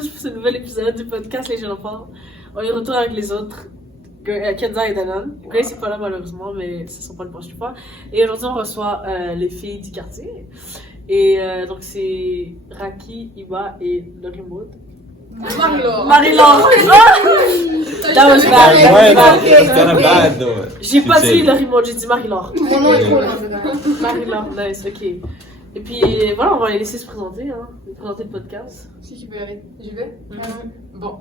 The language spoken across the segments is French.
tous pour ce nouvel épisode du podcast Les Jeunes Enfants. On est retour avec les autres, Kenza et Danan. Grace n'est pas là malheureusement, mais ce ne sera pas le prochaine fois. Et aujourd'hui, on reçoit les filles du quartier. Et donc, c'est Raki, Iba et Laurie Maud. Marie-Laure! That was bad. J'ai pas dit Laurie Maud, j'ai dit Marie-Laure. Mon nom est trop long. Marie-Laure, nice, ok. Et puis voilà, on va les laisser se présenter, présenter le podcast. Qui peut aller? J'y vais? Bon,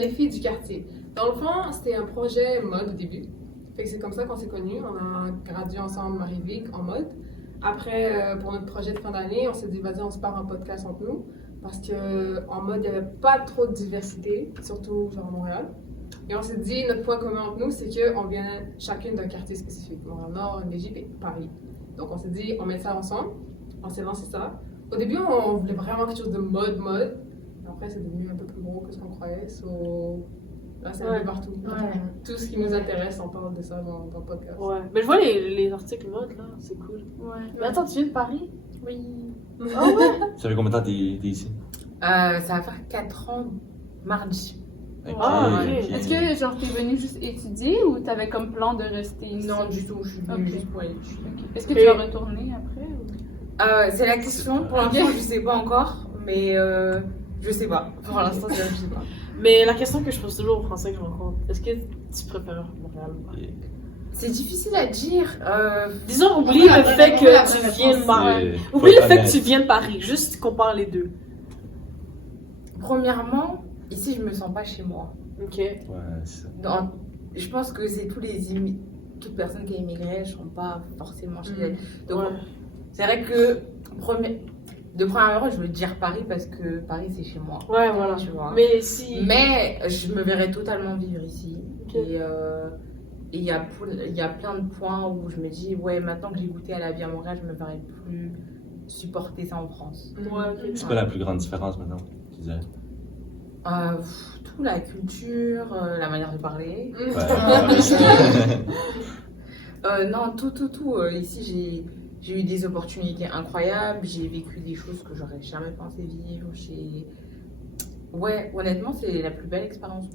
les filles du quartier. Dans le fond, c'était un projet mode au début. Fait que c'est comme ça qu'on s'est connus. On a gradué ensemble Marie-Vic en mode. Après, pour notre projet de fin d'année, on s'est dit, vas-y, on se part un podcast entre nous. Parce qu'en mode, il n'y avait pas trop de diversité, surtout genre à Montréal. Et on s'est dit, notre point commun entre nous, c'est qu'on vient chacune d'un quartier spécifique. Montréal-Nord, Légipe et Paris. Donc on s'est dit, on met ça ensemble. On s'est lancé ça. Au début, on voulait vraiment quelque chose de mode. Après, c'est devenu un peu plus gros que ce qu'on croyait. Là, c'est un peu partout. Ouais. Tout ce qui nous intéresse, on parle de ça dans le podcast. Ouais, mais je vois les articles mode là, c'est cool. Ouais. Mais attends, tu viens de Paris? Oui. Ah ouais? Ça fait combien de temps t'es ici? Ça va faire 4 ans mardi. Ah, ok. Est-ce que genre t'es venue juste étudier ou t'avais comme plan de rester ici? Non, du tout, je suis venue Ok. juste pour aller. Est-ce que tu vas retourner après? Ou... C'est la question. Pour l'instant, je sais pas encore, mais je sais pas. Pour l'instant, je sais pas. Mais la question que je pose toujours aux Français que je rencontre, est-ce que tu préfères Montréal ou Paris? C'est difficile à dire. Disons, oublie le fait que tu viens de Paris. Oublie le fait que tu viens de Paris, juste compare les deux. Premièrement, ici, je me sens pas chez moi. Ok. Ouais, c'est ça. Je pense que c'est toute personne qui a immigré, ne sont pas forcément chez elle. Donc, Ouais. c'est vrai que de première heure, je veux dire Paris parce que Paris, c'est chez moi. Ouais, voilà. Tu vois. Mais si. Mais je me verrais totalement vivre ici. Ok. Et il y a plein de points où je me dis, ouais, maintenant que j'ai goûté à la vie à Montréal, je me verrais plus supporter ça en France. Ouais, ok. C'est quoi la plus grande différence maintenant, tu dirais? Tout, la culture, la manière de parler. Non, tout. Ici, j'ai eu des opportunités incroyables. J'ai vécu des choses que j'aurais jamais pensé vivre. Ouais, honnêtement, c'est la plus belle expérience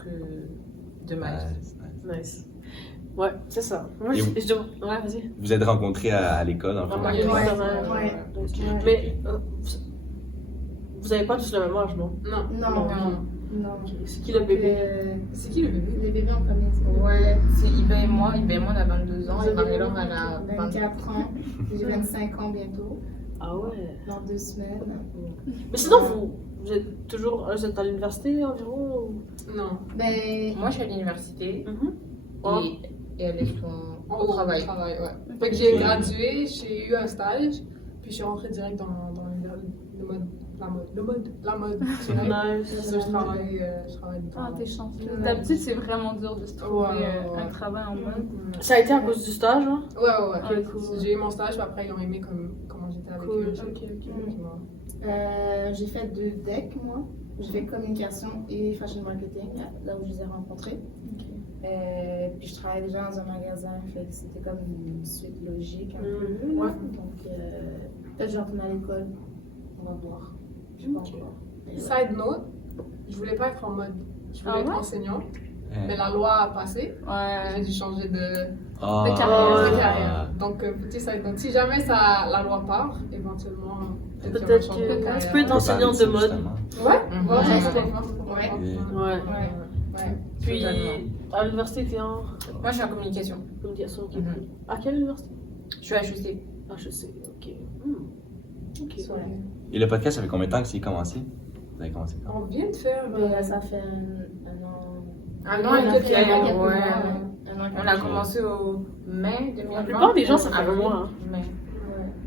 de ma vie. Nice. Ouais, c'est ça. Moi, Et ouais, vas-y. Vous êtes rencontrés à l'école, en fait? Ouais. Ouais. Mais vous avez pas tous le même âge, non? Non. C'est qui le bébé? C'est qui le bébé? Les bébés en premier. Ouais, c'est Iba et moi. Iba et moi, on a 22 ans. Et Marie-Laure, elle a 24 ans. J'ai 25 ans bientôt. Ah ouais. Dans 2 semaines. Mais sinon, vous êtes toujours vous êtes à l'université environ? Ou... Non. Ben, Moi, je suis à l'université. Oh. Et elle est au travail. Ouais. Fait que j'ai gradué, j'ai eu un stage, puis je suis rentrée direct dans la mode. Nice. Ça, je travaille du ah, temps. t'es chanceuse. D'habitude, c'est vraiment dur de se trouver Ouais. un travail en mode. Ça a été à cause du stage, hein? Ouais. Ah, cool. J'ai eu mon stage, puis après, ils ont aimé comment j'étais avec Cool, eux. ok. J'ai fait 2 decks, moi. J'ai fait communication et fashion marketing, là où je les ai rencontrés. Puis je travaillais déjà dans un magasin, fait que c'était comme une suite logique un peu. Ouais. Donc, peut-être je retourne à l'école, on va voir. Je sais pas encore. Side note, je voulais pas être en mode. Je voulais être enseignante, mais la loi a passé. Ouais. J'ai dû changer de carrière. carrière. Donc, petit side note, si jamais la loi part, éventuellement, Peut-être que je vais changer de que carrière. tu peux être enseignante de mode. Ouais, Ouais. ouais. Puis, Totalement. à l'université, t'es en Moi, je suis en communication. communication. Ok. Mhm. À quelle université? Je suis à HEC. Ah, je sais, ok. Ok. Et le podcast, ça fait combien de temps que c'est commencé? Vous avez commencé quand? On vient de faire. Mais ça fait un an. Un an et quelques mois, ouais. Un an et On a commencé au mai 2020. La plupart des gens, ça fait un Avril. mois. Hein. Mai.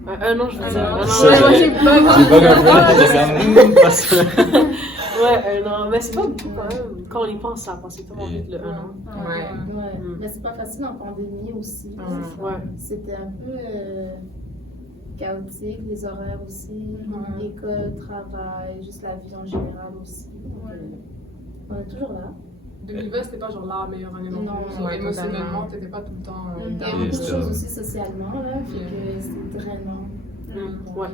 Un an, je veux Un dire. an. Un an. Ça, Ouais, moi, j'ai J'ai bug. un peu, parce que... Ouais, un an. Mais c'est pas beaucoup quand même. Quand on y pense, ça a passé tellement vite, le un an. Ouais. Mais c'est pas facile en pandémie aussi. Ouais. C'était un peu chaotique, les horaires aussi, école, travail, juste la vie en général aussi. Donc, on est toujours là. 2020, c'était pas genre la meilleure année non Non, plus. ouais, Émotionnellement, totalement. t'étais pas tout le temps. Il y a down. beaucoup de c'était- choses aussi socialement, là, fait que c'était drainant. Donc, Ouais.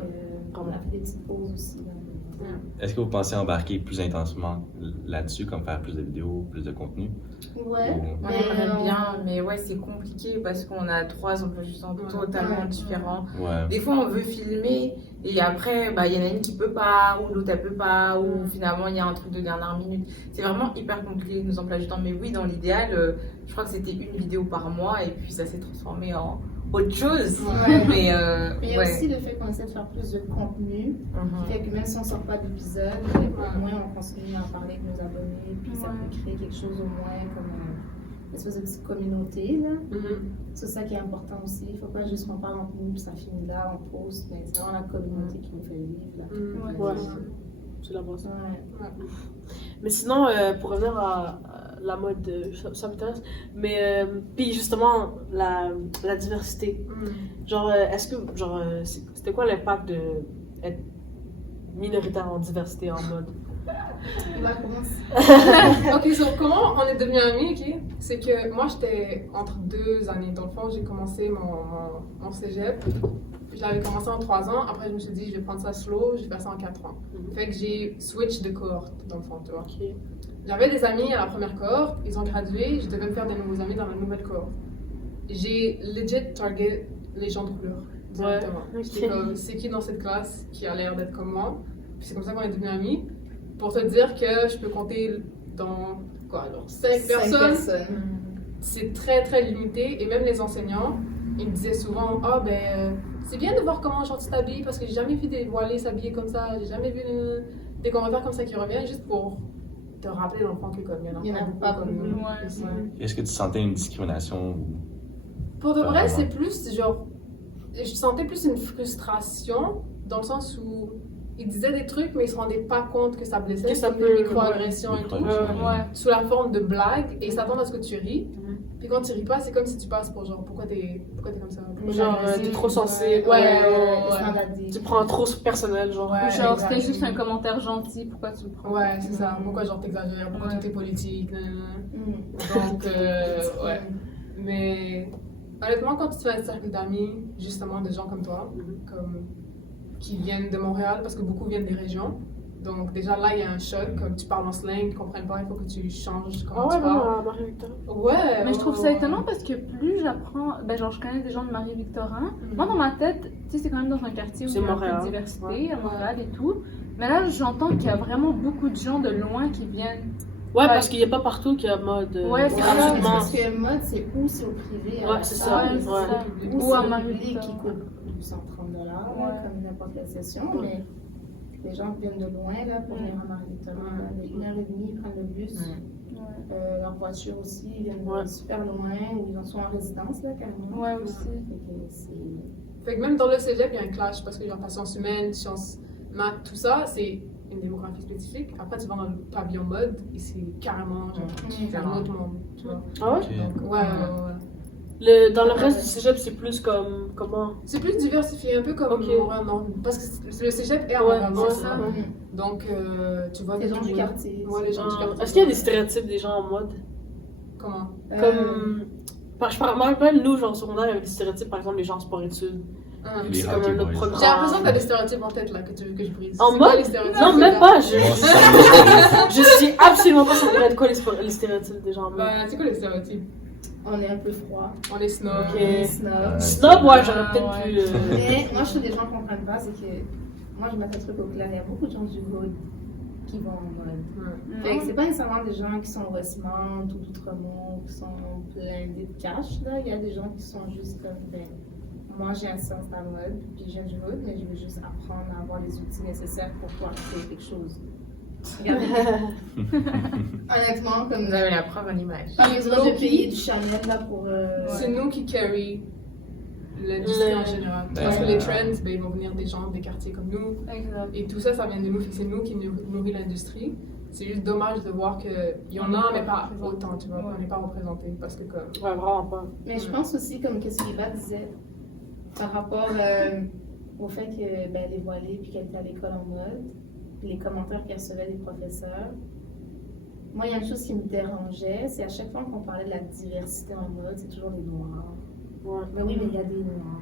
on a fait des petites pauses aussi. Là. Est-ce que vous pensez embarquer plus intensément là-dessus, comme faire plus de vidéos, plus de contenu? Ouais. Ou- On aimerait bien, mais ouais, c'est compliqué parce qu'on a 3 emplois du temps totalement différents. Ouais. Des fois, on veut filmer et après, bah, il y en a une qui peut pas, ou l'autre elle peut pas, ou finalement il y a un truc de dernière minute. C'est vraiment hyper compliqué nos emplois du temps. Mais oui, dans l'idéal, je crois que c'était une vidéo par mois et puis ça s'est transformé en autre chose. Ouais. Mais Il y a ouais. aussi le fait qu'on essaie de faire plus de contenu. Mhm. Fait que même si on sort pas d'épisode, au moins on continue à en parler avec nos abonnés, puis ça peut créer quelque chose au moins comme une espèce de petite communauté. Là. C'est ça qui est important aussi. Il ne faut pas juste qu'on parle entre nous, puis ça finit là, on poste, mais c'est vraiment la communauté qui nous fait vivre. Là. Ouais. C'est la base. Ouais. Mais sinon, pour revenir à la mode, ça m'intéresse. Mais, puis justement, la diversité. Genre, est-ce que, genre, c'était quoi l'impact d'être minoritaire en diversité en mode? On va commencer. Ok, so comment on est devenus amis, ok? C'est que moi j'étais entre 2 années. Dans le fond, j'ai commencé mon cégep. Je l'avais commencé en 3 ans. Après, je me suis dit, je vais prendre ça slow, je vais faire ça en 4 ans. Fait que j'ai switch de cohorte, dans le fond, tu vois. Ok. J'avais des amis à la première cohorte, ils ont gradué, je devais me faire des nouveaux amis dans la nouvelle cohorte. J'ai legit target les gens de couleur, directement. Ouais, J'étais ok. comme, c'est qui dans cette classe qui a l'air d'être comme moi? Puis c'est comme ça qu'on est devenus amis. Pour te dire que je peux compter dans, quoi, genre 5 personnes. C'est très très limité et même les enseignants ils me disaient souvent c'est bien de voir comment genre tu t'habilles parce que j'ai jamais vu des voilés s'habiller comme ça, j'ai jamais vu des commentaires comme ça qui reviennent juste pour te rappeler dans le fond que comme Il y en a pas comme beaucoup. nous Ouais. ici. Est-ce que tu sentais une discrimination? Pour de Pas vrai vraiment. c'est plus genre je sentais plus une frustration dans le sens où ils disaient des trucs mais ils se rendaient pas compte que ça blessait, Que ça comme peut- des micro-agressions et tout. Ouais. Sous la forme de blagues et ils s'attendent à ce que tu ris. Mhm. Puis quand tu ris pas, c'est comme si tu passes pour genre pourquoi t'es comme ça. Genre, t'es trop sensible. Ouais. Tu prends trop personnel, genre. Ouais, Genre, exact. c'était juste un commentaire gentil, pourquoi tu le prends? Ouais, c'est ça. Pourquoi genre t'exagères, pourquoi Ouais. tout est politique, nanana. Mm. Donc ouais. Mais honnêtement quand tu te fais un cercle d'amis, justement de gens comme toi, comme qui viennent de Montréal parce que beaucoup viennent des régions. Donc déjà là il y a un choc, comme tu parles en slang, ils comprennent pas, il faut que tu changes Ah comment ouais, tu parles. non, Marie-Victorin. Ouais. Mais je trouve ouais, ça ouais. étonnant parce que plus j'apprends, ben genre je connais des gens de Marie-Victorin. Mhm. Moi dans ma tête, tu sais, c'est quand même dans un quartier où C'est il y a un peu Montréal. de diversité, Ouais. à Montréal et tout. Mais là j'entends qu'il y a vraiment beaucoup de gens de loin qui viennent. Ouais, parce qu'il n'y a pas partout qu'il y a mode. Ouais, c'est Ouais, ça. gratuitement. parce que le mode, c'est où c'est au privé. Ouais, c'est ça. Ouais, c'est Ouais. ça. Ou Ou c'est à le Marie-Victorin. public qui coûte 230 $, Ouais. comme n'importe quelle session. Ouais. Mais les gens qui viennent de loin là, pour venir à Marie-Victorin, mais 1h30, ils prennent le bus. Leur voiture aussi, ils viennent Ouais. de super loin, ou ils en sont en résidence là, carrément. Ouais, aussi. Fait que c'est- Fait que même dans le cégep, il y a un clash parce que genre ta sciences humaines, sciences maths, tout ça, c'est une démographie spécifique. Après, tu vas dans le pavillon mode et c'est carrément genre un autre monde, tu vois. Ah ouais? Ok. Donc, ouais. Dans le reste du cégep, c'est plus comme. Comment? C'est plus diversifié, un peu comme Ok. Montréal Nord. Parce que le cégep est à Ouais, Montréal Nord, ouais. c'est ça. Donc, tu vois Les gens du tout- quartier. Ouais, les gens du quartier. Est-ce qu'il y a des stéréotypes des gens en mode? Comment Comme. Je me rappelle, nous, genre, au secondaire, il y avait des stéréotypes, par exemple, les gens en sport-études. Les C'est comme hockey un autre boys. programme. J'ai l'impression que t'as des stéréotypes en tête là que tu veux que je brise. En C'est quoi mode? les stéréotypes Non, que même t'as? pas. Moi, Je suis absolument pas sûre de quoi les stéréotypes des gens en mode. Bah, c'est quoi les stéréotypes? On est un peu froid. On est snob. Ok. On est snob. Snob, ouais, j'aurais peut-être Ouais. pu. Mais moi, je trouve que les gens ne comprennent pas, c'est que moi, je mets un truc au clair. Il y a beaucoup de gens du hood qui vont en mode. Fait que c'est pas nécessairement des gens qui sont au Westmount ou d'Outremont, qui sont blindés de cash. Là. Il y a des gens qui sont juste comme, ben, moi j'ai un sens à la mode, puis je viens du hood, mais je veux juste apprendre à avoir les outils nécessaires pour pouvoir créer quelque chose. Regardez. Honnêtement, comme Vous avez la preuve en image. pas besoin de payer du Chanel là pour. C'est nous qui carry l'industrie en général. Parce que Ouais. les trends, ben, ils vont venir des gens des quartiers comme nous. Exact. Et tout ça, ça vient de nous. Fait que c'est nous qui nourrit l'industrie. C'est juste dommage de voir qu'il y en a, mais pas autant, tu vois. On n'est pas représentés. Parce que comme. Ouais, vraiment pas. Mais je pense aussi, comme qu'est-ce qu'Eva disait, par rapport au fait que ben, elle est voilée puis qu'elle était à l'école en mode, puis les commentaires qu'elle recevait des professeurs. Moi, il y a une chose qui me dérangeait, c'est à chaque fois qu'on parlait de la diversité en mode, c'est toujours les noirs. Ouais. Mais oui, mais il y a des noirs.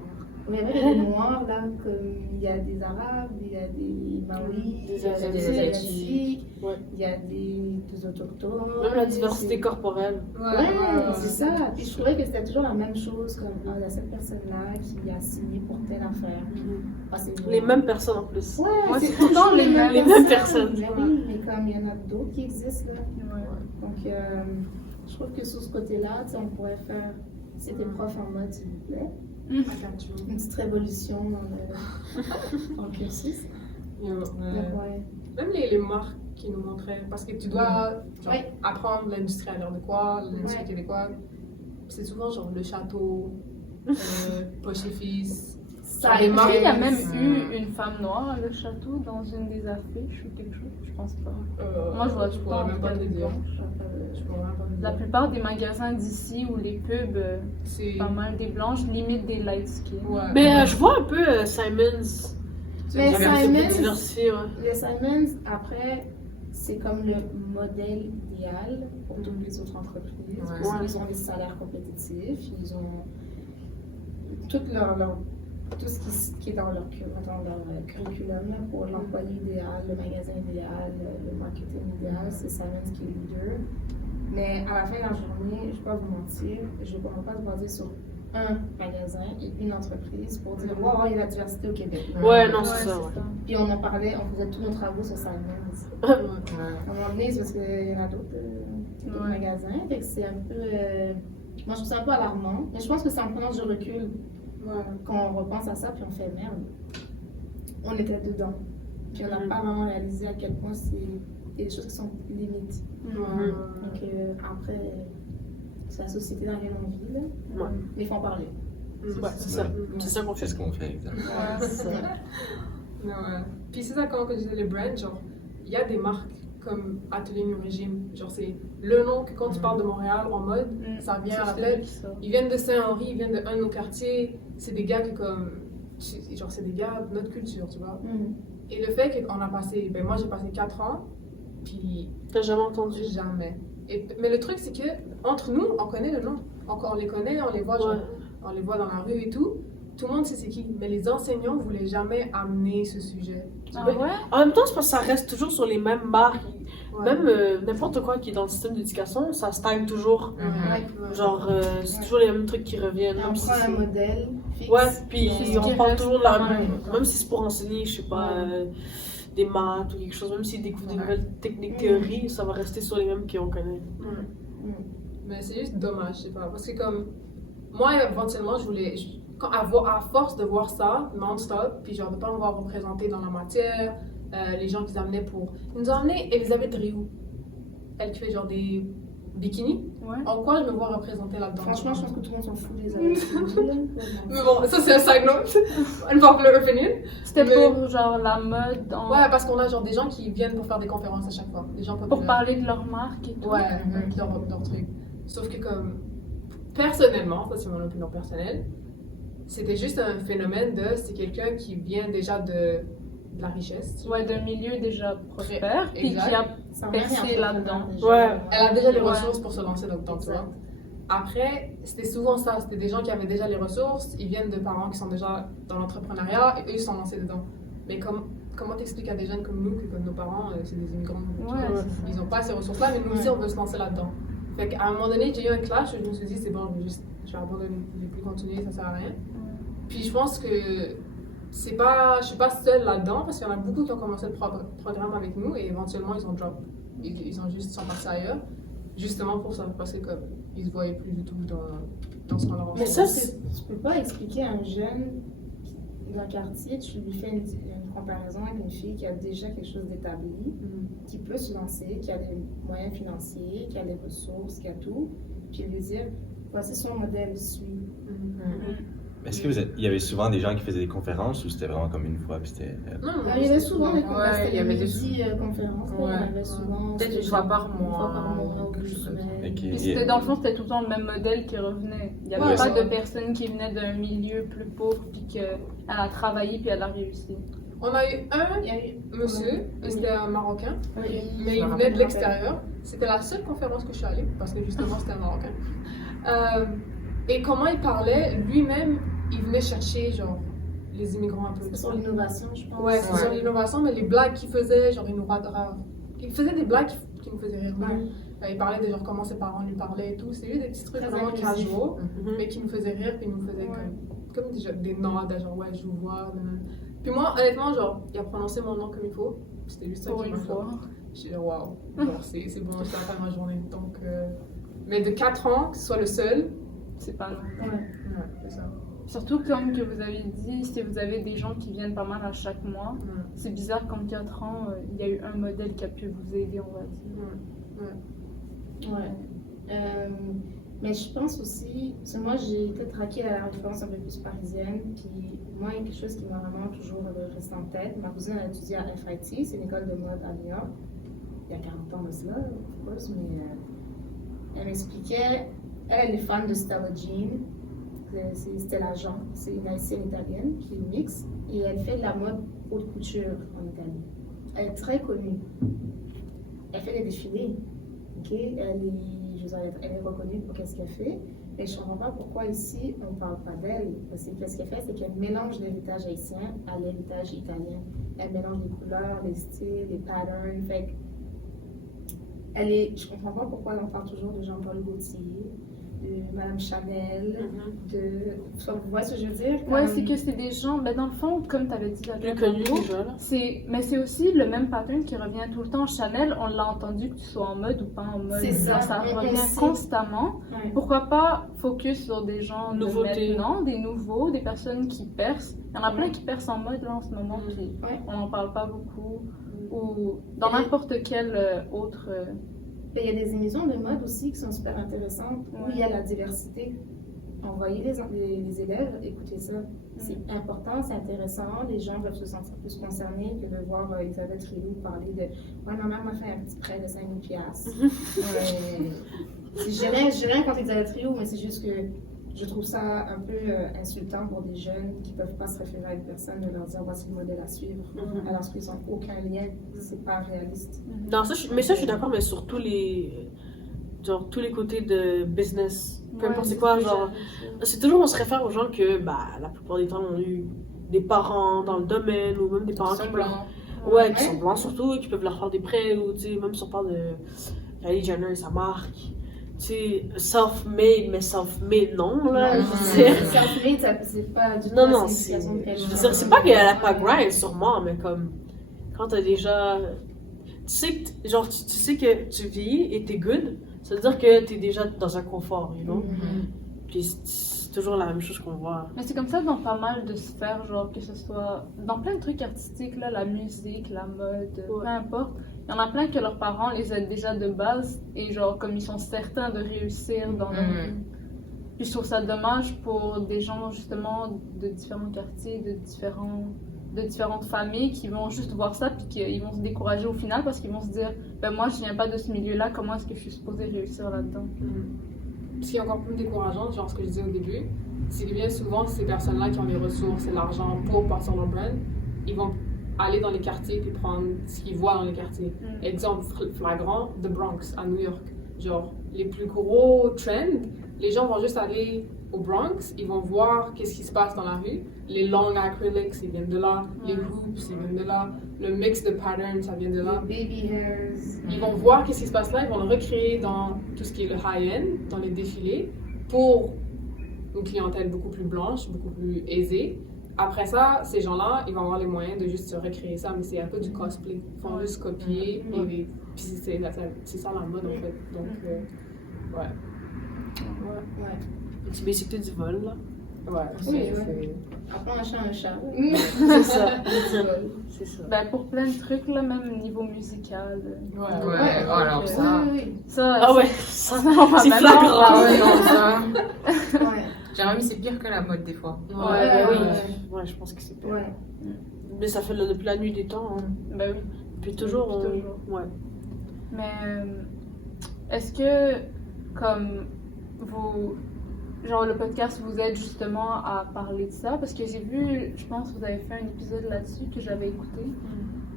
Mais il y a des Noirs, là, comme il y a des Arabes, il y a des Maoris, Des il y a des Asiatiques. Asiatiques, Ouais. il y a des Autochtones. Même la diversité corporelle. Ouais, c'est ça. Puis je trouvais que c'était toujours la même chose, comme il y a cette personne-là qui a signé pour telle affaire. Ah, c'est Les mêmes personnes en plus. Ouais, Ouais, c'est c'est tout le temps les mêmes personnes. Mais oui, mais comme il y en a d'autres qui existent là. Donc, je trouve que sur ce côté-là, tu sais, on pourrait faire. C'était prof en mode, s'il vous plaît. Une petite révolution dans le cursus. Donc, ouais. Même les marques qui nous montraient, parce que tu dois genre, Ouais. apprendre l'industrie à l'heure de quoi, l'industrie Ouais. québécoise. C'est souvent genre le château, Poche et Fils. Ça les a marques, Il y a même Ouais. eu une femme noire à le château dans une des affiches ou quelque chose, je pense pas. Moi, je vois tout le pourrais temps même pas te des dire. blanches. Je pourrais même pas te La dire. plupart des magasins d'ici ou les pubs, C'est. pas mal des blanches, limite des light skin. Ouais. Mais je vois un peu Simons. Mais Avec un peu Simons, diversifié, ouais. les Simons, après, c'est comme le modèle idéal pour toutes les autres entreprises. Ouais. Parce qu'ils ont des salaires compétitifs, ils ont tout tout ce qui est dans leur curriculum là, pour l'employé idéal, le magasin idéal, le marketing idéal, c'est Simons qui est leader. Mais à la fin de la journée, je ne vais pas vous mentir, je ne vais pas se baser sur un magasin et une entreprise pour dire wow, il y a la diversité au Québec. Ouais, non, Ouais, c'est ça, ouais. Puis on en parlait, on faisait tous nos travaux sur Simons. Ouais. À un moment donné, c'est parce qu'il y en a d'autres Ouais. magasins. Fait que c'est un peu. Moi, je trouve ça un peu alarmant. Mais je pense que c'est en prenant du recul qu'on repense à ça, puis on fait merde. On était dedans. Puis on n'a pas vraiment réalisé à quel point il y a des choses qui sont limites. Mhm. Donc après, c'est la société dans laquelle on vit, là. Ouais. Mais il faut en parler. Ouais, c'est ça. C'est ça qu'on C'est fait. ce qu'on fait, exactement. Ouais, c'est ça. Ouais. Puis c'est ça, quand je disais les brands, genre, il y a des marques comme Atelier New Régime. Genre, c'est le nom que quand tu parles de Montréal en mode, ça vient à la tête. Ils viennent de Saint-Henri, ils viennent de un de nos quartiers. C'est des gars qui, comme. Genre, c'est des gars de notre culture, tu vois. Et le fait qu'on a passé. Ben, moi, j'ai passé 4 ans, puis T'as jamais entendu? jamais. Mais le truc, c'est que entre nous, on connaît le nom. On les connaît, on les voit, genre, Ouais. on les voit dans la rue et tout. Tout le monde sait c'est qui. Mais les enseignants ne voulaient jamais amener ce sujet. Ah ouais? En même temps, c'est parce que ça reste toujours sur les mêmes marques. Ouais. Même n'importe quoi qui est dans le système d'éducation, ça stagne toujours. Ouais. Genre, c'est toujours les mêmes trucs qui reviennent. Et on Même si prend un c'est- modèle fixe. Ouais, puis C'est ce on qui parle reste toujours de la quand même. même. Même si c'est pour enseigner, je sais pas, des maths ou quelque chose, même s'ils découvrent des Ouais. nouvelles techniques, théories, ça va rester sur les mêmes qu'on connaît. Mais c'est juste dommage, je sais pas. Parce que comme, moi, éventuellement, à force de voir ça, non-stop, puis genre de pas me voir représentée dans la matière, les gens qu'ils amenaient pour... Ils nous ont amené Elisabeth Rioux. Elle qui fait genre des bikinis. Ouais. En quoi je me vois représentée là-dedans? Franchement, je pense que tout le monde s'en fout des adolescents. Mais bon, ça c'est un side note. Une popular opinion. C'était Mais- pour genre la mode, Ouais, parce qu'on a genre des gens qui viennent pour faire des conférences à chaque fois. Des gens pour populaires. parler de leur marque et tout. Ouais, leur truc. Sauf que comme, personnellement, ça c'est mon opinion personnelle, c'était juste un phénomène c'est quelqu'un qui vient déjà de la richesse. Ouais, d'un milieu déjà prospère, puis Exact. qui a Ça percé là-dedans. Ouais. Elle a déjà les Ouais. ressources pour se lancer là-dedans, tu vois. Après, c'était souvent ça, c'était des gens qui avaient déjà les ressources, ils viennent de parents qui sont déjà dans l'entrepreneuriat et eux ils sont lancés dedans. Mais comment t'expliques à des jeunes comme nous que comme nos parents, c'est des immigrants, tu vois, Ouais, ils n'ont pas ces ressources-là, mais nous aussi on veut se lancer là-dedans. Fait qu'à un moment donné, j'ai eu un clash, je me suis dit c'est bon, je vais abandonner, je vais plus continuer, ça sert à rien. Puis je pense que je suis pas seule là-dedans parce qu'il y en a beaucoup qui ont commencé le programme avec nous et éventuellement ils ont drop. Ils sont partis ailleurs, justement pour ça, parce que comme, ils se voyaient plus du tout dans ce qu'on leur Mais offrait. ça, Tu peux pas expliquer à un jeune d'un quartier, tu lui fais une comparaison avec une fille qui a déjà quelque chose d'établi, qui peut se lancer, qui a des moyens financiers, qui a des ressources, qui a tout, puis lui dire voici son modèle, suis. Est-ce que il y avait souvent des gens qui faisaient des conférences ou c'était vraiment comme une fois puis c'était... Non, Il y avait souvent des Ouais, conférences, il y avait des conférences, Ouais. il y avait souvent. Peut-être une c'était fois genre par une fois mois, par mois ou quelque 2 chose comme ça. semaines. Ok. Puis c'était, dans le fond, c'était tout le temps le même modèle qui revenait. Il n'y avait Ouais, pas ça. de personne qui venait d'un milieu plus pauvre, puis qu'elle a travaillé, puis elle a réussi. On a eu un Il y a eu. monsieur, et c'était un Marocain, Oui. mais il venait de l'extérieur. C'était la seule conférence que je suis allée, parce que justement c'était un Marocain. Et comment il parlait, lui-même, ils venaient chercher, genre, les immigrants un peu. C'est sur l'innovation, je pense. Ouais, c'est sur l'innovation, mais les blagues qu'ils faisaient, genre, ils faisaient des blagues qui nous faisaient rire. Ils parlaient de genre comment ses parents lui parlaient et tout. C'est juste des petits trucs Très vraiment inclusif. casuaux, Mhm. mais qui nous faisaient rire, puis nous faisaient comme des nods, genre ouais, je vous vois. Puis moi, honnêtement, genre, il a prononcé mon nom comme il faut. C'était juste ça Pour qui une m'a fois. J'ai dit waouh, genre, c'est bon, c'est la fin de ma journée. Donc, mais de 4 ans, que ce soit le seul, C'est pas long. ouais, c'est ça. Surtout comme que vous avez dit, si vous avez des gens qui viennent pas mal à chaque mois, Ouais. c'est bizarre qu'en 4 ans, il y a eu un modèle qui a pu vous aider, on va dire. Mais je pense aussi, parce que moi j'ai été traquée à la référence un peu plus parisienne, puis moi il y a quelque chose qui m'a vraiment toujours resté en tête. Ma cousine a étudié à FIT, c'est une école de mode à New York, il y a 40 ans de cela, of course, mais elle m'expliquait, elle est fan de Stella Jean, c'est Stella Jean, c'est une haïtienne italienne qui est mix, et elle fait de la mode haute couture en Italie. Elle est très connue, elle fait des défilés. Okay. Elle est reconnue pour ce qu'elle fait, mais je ne comprends pas pourquoi ici on ne parle pas d'elle. Parce que ce qu'elle fait, c'est qu'elle mélange l'héritage haïtien à l'héritage italien. Elle mélange les couleurs, les styles, les patterns. Fait je ne comprends pas pourquoi on parle toujours de Jean-Paul Gaultier, de Madame Chanel, vous voyez ce que je veux dire? Ouais, c'est que c'est des gens, ben dans le fond, comme tu avais dit Plus connu déjà, là. mais c'est aussi le même pattern qui revient tout le temps. Chanel, on l'a entendu que tu sois en mode ou pas en mode. C'est ça. Ça On revient sait. constamment. Ouais. Pourquoi pas focus sur des gens de Nouveautés. maintenant, des nouveaux, des personnes qui percent. Il y en a plein qui percent en mode là en ce moment, puis Ouais. on n'en parle pas beaucoup. Ou dans Et- n'importe quel autre. Il y a des émissions de mode aussi qui sont super intéressantes où il y a la diversité. Envoyez les élèves, écoutez ça. C'est important, c'est intéressant. Les gens peuvent se sentir plus concernés que de voir Isabelle Trilou parler de « Ouais, ma mère m'a fait un petit prêt de 5 000 piastres. » J'ai rien contre Isabelle Trilou, mais c'est juste que je trouve ça un peu insultant pour des jeunes qui ne peuvent pas se référer à une personne de leur dire « Voici le modèle à suivre. Alors qu'ils n'ont aucun lien. C'est pas réaliste. Non, mais ça, je suis d'accord, mais sur tous les côtés de business. Peu importe c'est quoi, genre. C'est toujours, on se réfère aux gens que, la plupart des temps, ont eu des parents dans le domaine, ou même des parents qui peuvent. Qui sont blancs surtout, et qui peuvent leur faire des prêts, ou, tu sais, même si on parle de Kylie Jenner et sa marque. Tu sais, self-made, mais self-made, non, là. Self-made, c'est pas du tout Non, la non, signification de quelque je veux chose. dire, c'est pas qu'elle a pas grind, sûrement, mais comme, quand t'as déjà. Tu sais que, genre, tu sais que tu vis et t'es good, ça veut dire que t'es déjà dans un confort, you know? Puis c'est toujours la même chose qu'on voit. Mais c'est comme ça dans pas mal de sphères, genre que ce soit dans plein de trucs artistiques, là, la musique, la mode, peu importe. Il y en a plein que leurs parents les aident déjà de base et genre comme ils sont certains de réussir dans leur vie. Puis je trouve ça dommage pour des gens justement de différents quartiers, de différentes familles qui vont juste voir ça puis qu'ils vont se décourager au final parce qu'ils vont se dire ben moi je viens pas de ce milieu-là, comment est-ce que je suis supposée réussir là-dedans? Ce qui est encore plus décourageant, genre ce que je disais au début, c'est que bien souvent, ces personnes-là qui ont les ressources et l'argent pour partir leur brand, ils vont aller dans les quartiers puis prendre ce qu'ils voient dans les quartiers. Exemple flagrant, The Bronx à New York. Genre, les plus gros trends, les gens vont juste aller au Bronx, ils vont voir qu'est-ce qui se passe dans la rue. Les long acrylics, ils viennent de là. Les hoops, ils viennent de là. Le mix de patterns, ça vient de là. Baby hairs. Ils vont voir qu'est-ce qui se passe là, ils vont le recréer dans tout ce qui est le high-end, dans les défilés, pour une clientèle beaucoup plus blanche, beaucoup plus aisée. Après ça, ces gens-là, ils vont avoir les moyens de juste se recréer ça, mais c'est un peu du cosplay. Ils font juste copier, et puis c'est ça la mode en fait. Donc, ouais. C'est basically du vol, là. Ouais, Oui, c'est... Après, un chat. C'est ça. C'est ça. Ben pour plein de trucs là, même niveau musical. Ouais, alors ça. Ça, Ah ouais, ça on va c'est même flagrant. en parler. Non, ça. Ouais. J'ai même c'est pire que la mode des fois. Ouais, ben oui. Ouais, je pense que c'est pire. Ouais. Mais ça fait là, depuis la nuit des temps. Hein. Ben oui. Puis toujours. Depuis toujours. Ouais. Mais est-ce que, comme vous, genre le podcast vous aide justement à parler de ça? Parce que j'ai vu, je pense que vous avez fait un épisode là-dessus que j'avais écouté.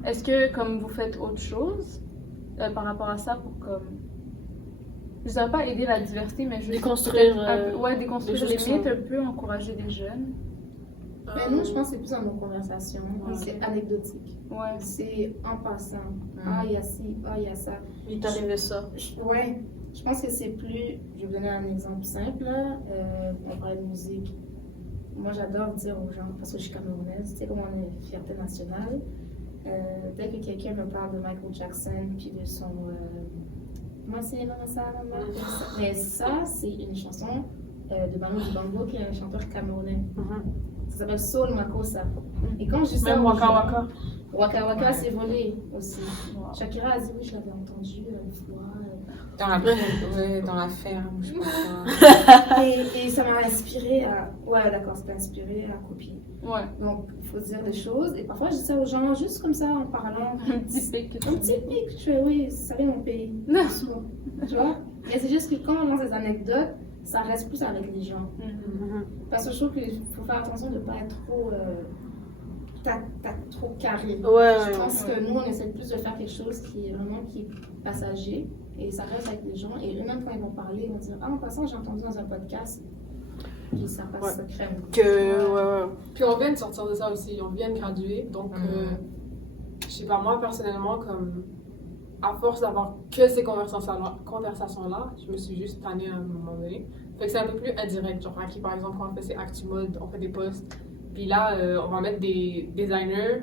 Est-ce que, comme vous faites autre chose par rapport à ça pour comme je dirais pas aider la diversité, mais juste Déconstruire, ouais, déconstruire des choses les qui sont- mythes, un peu encourager les jeunes. Mais nous, je pense que c'est plus dans nos conversations. Ouais. C'est anecdotique. Ouais. C'est en passant. Ah, il y a ci, ah, il y a ça. Il t'arrivait ça. Ouais, je pense que c'est plus. Je vais vous donner un exemple simple. Là. On parlait de musique. Moi, j'adore dire aux gens, parce que je suis camerounaise, tu sais comment on est fierté nationale. Dès que quelqu'un me parle de Michael Jackson, puis de son. Moi, c'est ça. Mais ça, c'est une chanson de Manu Dibango, qui est un chanteur camerounais. Ça s'appelle Soul Makossa. Et quand je dis ça. Même aux Waka gens- Waka. Waka Waka, c'est volé aussi. Wow. Shakira a dit oui, je l'avais entendu une fois. Dans la ferme, je sais pas quoi. Et ça m'a inspiré à. Ouais, d'accord, c'était inspiré à copier. Ouais. Donc, il faut dire des choses. Et parfois, je dis ça aux gens juste comme ça en parlant. Un petit pic. Un petit pic, je fais oui, ça vient de mon pays. Non. Tu vois? Mais c'est juste que quand on lance des anecdotes, ça reste plus avec les gens. Parce que je trouve qu'il faut faire attention de ne pas être trop. Trop carré. Ouais, Je pense que nous, on essaie plus de faire quelque chose qui est vraiment passager et ça reste avec les gens. Et eux-mêmes, quand ils vont parler, ils vont dire ah, en passant, j'ai entendu dans un podcast, puis ça passe crème. ouais. Puis on vient de sortir de ça aussi, on vient de graduer, donc je sais pas, moi personnellement, comme à force d'avoir que ces conversations-là, je me suis juste tannée à un moment donné. Fait que c'est un peu plus indirect, genre qui par exemple quand on fait ses ActuMode, on fait des posts, puis là on va mettre des designers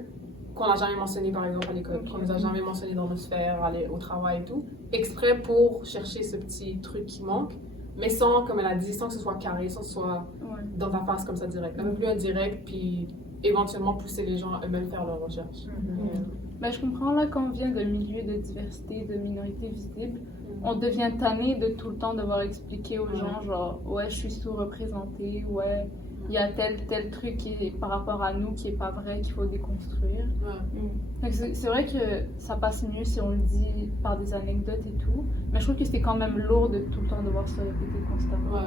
qu'on n'a jamais mentionné par exemple à l'école, qu'on nous a jamais mentionné dans nos sphères, au travail et tout, exprès pour chercher ce petit truc qui manque, mais sans, comme elle a dit, sans que ce soit carré, sans que ce soit dans ta face comme ça direct, un peu plus indirect, puis éventuellement pousser les gens à eux-mêmes faire leurs recherches. Ben, je comprends là quand on vient d'un milieu de diversité, de minorité visible, on devient tanné de tout le temps devoir expliquer aux gens genre ouais je suis sous-représentée, ouais il y a tel truc qui est par rapport à nous qui est pas vrai, qu'il faut déconstruire. Donc, c'est vrai que ça passe mieux si on le dit par des anecdotes et tout, mais je trouve que c'est quand même lourd de tout le temps devoir se répéter constamment.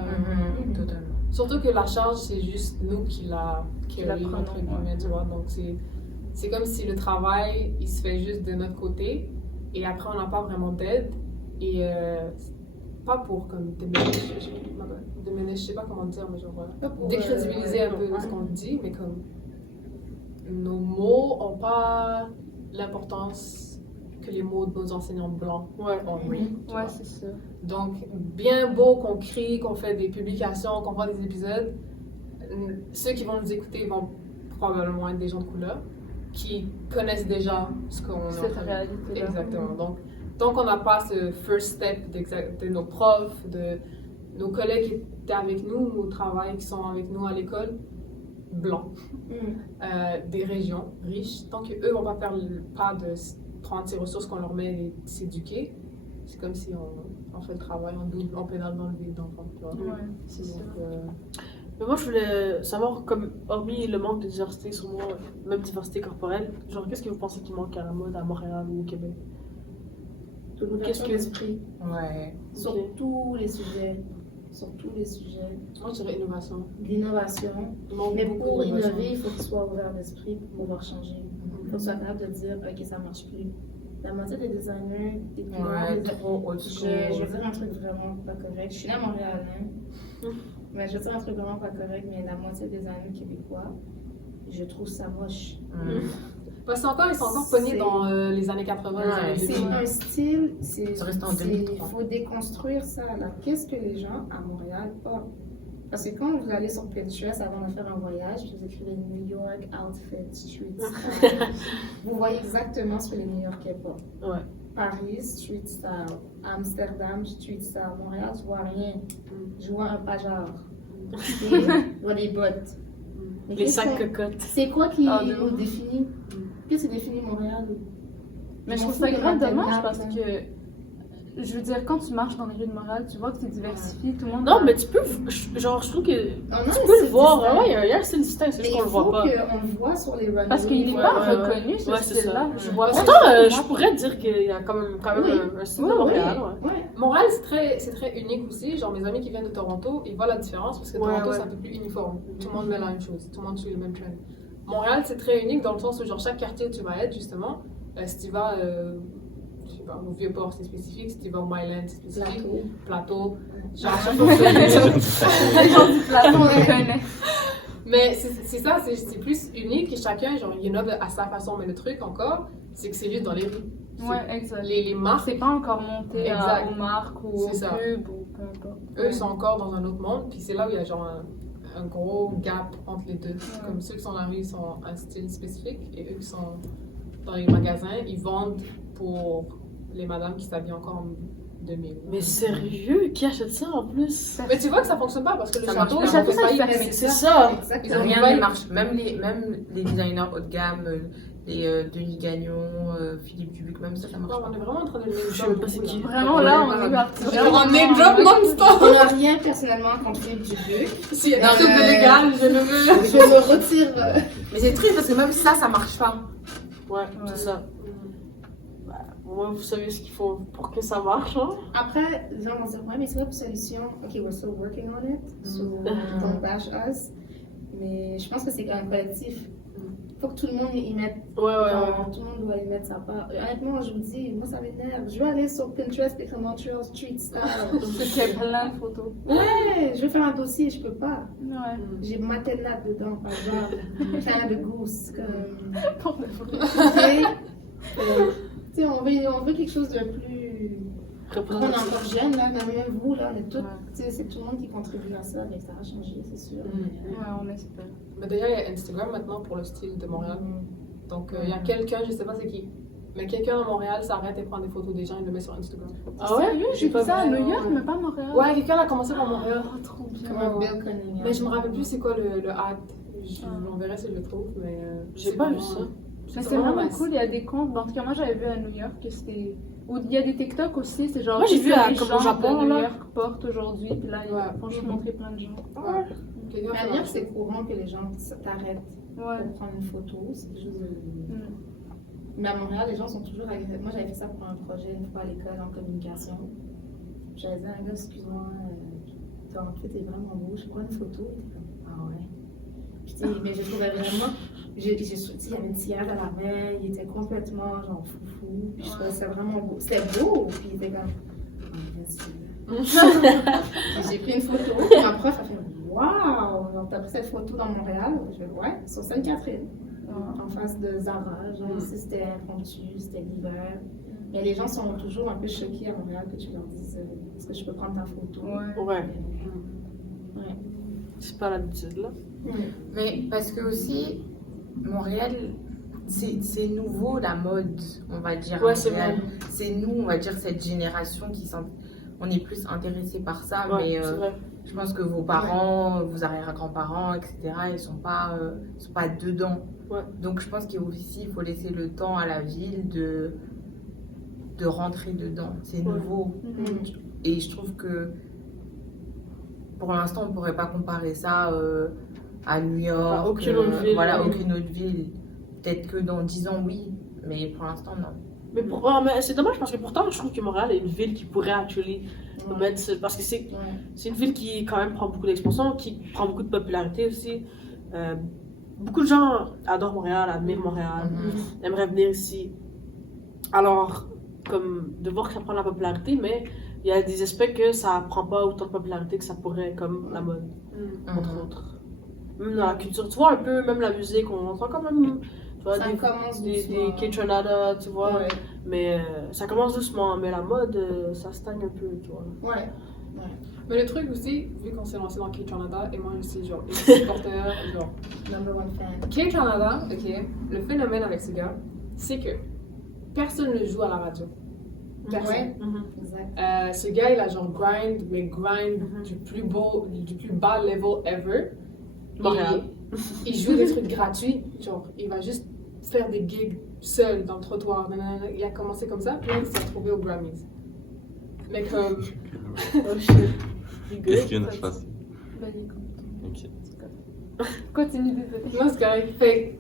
Totalement. Surtout que la charge, c'est juste nous qui la prenons, entre guillemets, tu vois. Donc c'est comme si le travail, il se fait juste de notre côté et après on n'a pas vraiment d'aide et pas pour comme déménager, je sais pas comment dire, mais genre décrédibiliser un peu ce qu'on dit, mais comme nos mots ont pas l'importance que les mots de nos enseignants blancs ont. tu vois. Ouais, c'est ça. Donc, bien beau qu'on crie, qu'on fait des publications, qu'on voit des épisodes, ceux qui vont nous écouter vont probablement être des gens de couleur qui connaissent déjà ce qu'on est en Cette train de... réalité-là. Exactement. Donc, tant qu'on n'a pas ce first step de nos profs, de nos collègues qui étaient avec nous au travail, qui sont avec nous à l'école, blancs, des régions riches, tant qu'eux vont pas faire le pas de prendre ces ressources qu'on leur met et s'éduquer, c'est comme si on fait le travail en double, on pédale dans le vide d'enfant. Ouais, c'est ça. Mais moi, je voulais savoir, comme, hormis le manque de diversité, sûrement, même diversité corporelle, genre, qu'est-ce que vous pensez qui manque à la mode à Montréal ou au Québec? Qu'est-ce que l'esprit Ouais. sur tous les sujets. Sur tous les sujets. Moi, je dirais innovation. L'innovation. Il manque Mais beaucoup pour d'innovation. innover, il faut que tu sois ouvert d'esprit pour pouvoir changer. Il faut que tu sois capable de dire, ok, ça marche plus. La moitié des designers, des Ouais, trop old je school. vais dire un truc vraiment pas correct. Je suis née à Montréal, hein. Mais je vais dire un truc vraiment pas correct, mais la moitié des designers québécois, je trouve ça moche. Parce qu'ils sont encore pognés dans les années 80, les années C'est 2000. un style, Ça reste en 2003. il faut déconstruire ça. Là. Qu'est-ce que les gens à Montréal portent? Parce que quand vous allez sur Pinterest avant de faire un voyage, vous écrivez New York Outfit Street Style. Vous voyez exactement ce que les New Yorkais portent. Ouais. Paris Street Style, Amsterdam Street Style, Montréal, tu vois rien. Je vois un pajard. Et je vois des bottes. Mais Les qu'est-ce sacs qu'on- cocottes. C'est quoi qui Ah, de nous ouf. définit? Qu'est-ce qui définit Montréal? Mais je m'en trouve fous ça de grave ma dommage tête, parce là. que, je veux dire, quand tu marches dans les rues de Montréal, tu vois que c'est diversifié, tout le monde. Non, mais tu peux, genre, je trouve que Non, non, tu peux c'est le voir. distinct. Ouais, il y a un style distinct, c'est Mais juste il qu'on le faut voit pas. qu'on le voit sur les runways. Parce qu'il n'est Ouais, pas ouais, ouais. reconnu, ce Ouais, c'est style-là. ça. Je vois Pourtant, ça. je pourrais dire qu'il y a quand même Oui. un style de Montréal. Ouais. Ouais. Montréal, c'est très unique aussi. Genre, mes amis qui viennent de Toronto, ils voient la différence parce que Ouais, Toronto, ouais. c'est un peu plus uniforme. Tout le monde met la même chose. Tout le monde suit le même trend. Montréal, c'est très unique dans le sens où, genre, chaque quartier où tu vas être, justement, si tu vas, je je sais pas, au Vieux-Port, c'est spécifique. Si tu vas au Myland, c'est spécifique. Plateau. Plateau. Genre, à chaque fois que Les gens du plateau, on les connaît. Mais c'est ça, c'est plus unique et chacun, genre, il y en a à sa façon. Mais le truc encore, c'est que c'est juste dans les rues. Ouais, exact. Les marques, C'est pas encore monté Exact. aux marques ou aux C'est ça. pubs ou peu importe. eux, ils sont encore dans un autre monde. Puis c'est là où il y a genre un gros gap entre les deux. Comme ceux qui sont dans la rue, ils sont un style spécifique. Et eux qui sont dans les magasins, ils vendent pour les madames qui s'habillent encore en 2000. Mais sérieux, qui achète ça en plus? Mais tu vois que ça fonctionne pas parce que le Ça château, marche ils pas. ont fait Ça, faillite. ça, Mais C'est ça! Ils ont Rien failli- ne marche. Même les designers haut de gamme, les Denis Gagnon, Philippe Dubuc, même ça marche Non, pas. on est vraiment en train de le Je sais même pas c'est qui. Vraiment, là, on est parti. Genre, on est drop non-stop! On n'a rien personnellement contre Philippe Dubuc. S'il y a Non, des trucs de mais- légal, je le veux. Je me retire. Mais c'est triste parce que même ça marche pas. Ouais, c'est ça. Bah, au moins, vous savez ce qu'il faut pour que ça marche, hein? Après, les gens vont dire, ouais, mais c'est quoi la solution? Ok, we're still working on it. So, don't bash us. Mais je pense que c'est quand même collectif. Faut que tout le monde y mette. Ouais. Genre, tout le monde doit y mettre sa part. Honnêtement, je vous dis, moi ça m'énerve. Je veux aller sur Pinterest et écrire Montreal Street Style. C'était plein de photos. Ouais, je veux faire un dossier, je peux pas. Ouais. J'ai Matella dedans, par exemple. Kind of goose. Comme... Pour de vrai. Tu sais, on veut quelque chose de plus. On est encore jeune, là, même vous, là, on est tous. Tu sais, c'est tout le monde qui contribue à ça, mais ça va changer, c'est sûr. Ouais, on espère. Mais déjà, il y a Instagram maintenant pour le style de Montréal. Donc, il y a quelqu'un, je sais pas c'est qui, mais quelqu'un à Montréal s'arrête et prend des photos des gens et le met sur Instagram. Ah ouais? Sérieux, j'ai vu ça à New York, mais pas à Montréal. Ouais, quelqu'un a commencé par Montréal. Oh, trop bien. Comme un Bill Cunningham. Mais je me rappelle plus c'est quoi le ad. Je l'enverrai si je le trouve, mais. J'ai c'est pas vu vraiment- ça. Mais c'est vraiment nice. cool, il y a des comptes. En tout cas, moi j'avais vu à New York que c'était. Ou il y a des TikTok aussi, c'est genre. Moi, j'ai qu'est-ce vu que à- les comme gens au Japon, de New là. York portent aujourd'hui, puis là, ils Ouais. vont juste montrer plein de gens. Ouais. Quelqu'un Mais à fait New York, un- c'est courant que les gens t'arrêtent Ouais. pour prendre une photo. C'est quelque chose de. Mm. Mais à Montréal, les gens sont toujours agréables. Moi, j'avais fait ça pour un projet une fois à l'école en communication. J'avais dit à un gars, excuse-moi, ton outfit est vraiment beau, je prends une photo. Il était comme, ah ouais. Puis, tu sais, mais je trouvais vraiment. Tu sais, il y avait une cigarette à la main, il était complètement genre foufou. Puis je trouvais ça vraiment beau. C'était beau, puis il était comme, ah, merci. Puis j'ai pris une photo, puis ma prof a fait, waouh, donc t'as pris cette photo dans Montréal? Je fais, ouais, sur Sainte-Catherine en face de Zara. Genre, ici, c'était impromptu, c'était l'hiver. Mais les gens sont toujours un peu choqués à Montréal que tu leur dises est-ce que je peux prendre ta photo? Ouais. Ouais. Ouais. C'est pas l'habitude, là. Mais parce que aussi, Montréal, c'est nouveau la mode, on va dire. à Ouais, c'est Montréal. vrai. C'est nous, on va dire, cette génération on est plus intéressé par ça, Ouais, mais c'est vrai. je pense que vos parents, vos arrière-grands-parents, etc., ils sont pas dedans. Ouais. Donc je pense qu'aussi, il faut laisser le temps à la ville de rentrer dedans. C'est Ouais. nouveau. Et je trouve que pour l'instant, on ne pourrait pas comparer ça à New York. À aucune autre ville. Voilà, Ouais. aucune autre ville. Peut-être que dans 10 ans, oui. Mais pour l'instant, non. Mais, mais c'est dommage parce que pourtant, je trouve que Montréal est une ville qui pourrait actually mettre. Parce que c'est une ville qui, quand même, prend beaucoup d'expansion, qui prend beaucoup de popularité aussi. Beaucoup de gens adorent Montréal, admirent Montréal, aimeraient venir ici. Alors, comme de voir que ça prend de la popularité, mais il y a des aspects que ça prend pas autant de popularité que ça pourrait, comme la mode, entre autres. Même dans la culture, tu vois, un peu, même la musique, on entend quand même. Tu vois, Ça commence des doucement. K-Tronada, tu vois. Ouais. Mais ça commence doucement, mais la mode, ça stagne un peu, tu vois. Ouais. Mais le truc aussi, vu qu'on s'est lancé dans K-Canada, et moi je suis genre une supporter, genre. Number one fan. K-Canada, ok, le phénomène avec ce gars, c'est que personne ne joue à la radio. Personne. Ouais. Exact. Ce gars, il a genre grind, mais grind du plus bas level ever. Montréal. Et il joue des trucs gratuits, genre, il va juste faire des gigs seul dans le trottoir. Nanana. Il a commencé comme ça, puis il s'est retrouvé aux Grammys. Mais comme. Oh shit. Qu'est-ce qu'il y en a passé? Ben, il est content. Ok. Continue, désolé. Non, c'est correct. Fait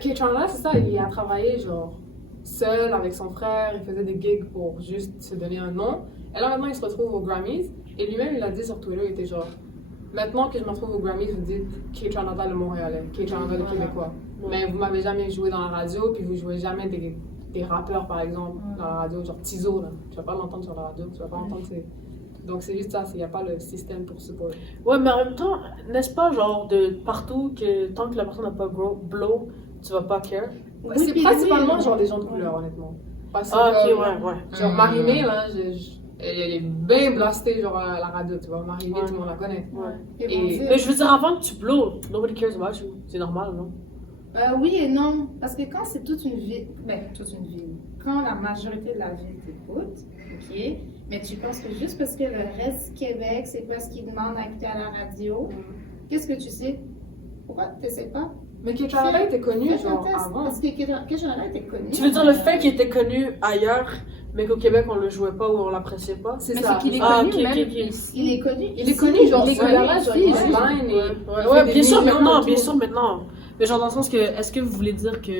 K-Canada, c'est ça, il a travaillé genre seul avec son frère, il faisait des gigs pour juste se donner un nom. Et là maintenant il se retrouve aux Grammys et lui-même il a dit sur Twitter, il était genre maintenant que je me retrouve aux Grammys, vous dites K-Canada le Montréalais, K-Canada le Voilà. Québécois. Mais vous m'avez jamais joué dans la radio puis vous jouez jamais des rappeurs, par exemple, dans la radio, genre Tizo, là. Tu vas pas l'entendre sur la radio, tu vas pas entendre ses... Donc c'est juste ça, il n'y a pas le système pour support. Ouais, mais en même temps, n'est-ce pas, genre, de partout, que tant que la personne n'a pas blow, tu vas pas care? Ouais, c'est principalement genre des gens de couleur, honnêtement. Parce que, Ah, ok, ouais. genre Marie-Mé, là, elle est bien blastée, genre à la radio, tu vois. Marie-Mé, tout le monde la connaît. Ouais. Et- Mais je veux dire, avant que tu blow, nobody cares about you. C'est normal, non? Oui et non, parce que quand c'est toute une ville, quand la majorité de la ville t'écoute, ok, mais tu penses que juste parce que le reste du Québec, c'est pas ce qu'ils demandent à écouter à la radio, qu'est-ce que tu sais? Pourquoi tu sais pas? Mais Ketrala était connu, Fais genre, un test, avant. parce que Ketrala était connu. Tu veux dire le fait qu'il était connu ailleurs, mais qu'au Québec, on le jouait pas ou on l'appréciait pas? C'est Mais ça. c'est qu'il est Ah, connu ok, même ok, ok. ici. Il est connu. Il est connu, genre, Il est ce connu gars-là, genre, ici, il juste. online et... Ouais, des bien sûr millions maintenant, de bien tours. sûr maintenant. Mais genre dans le sens que, est-ce que vous voulez dire que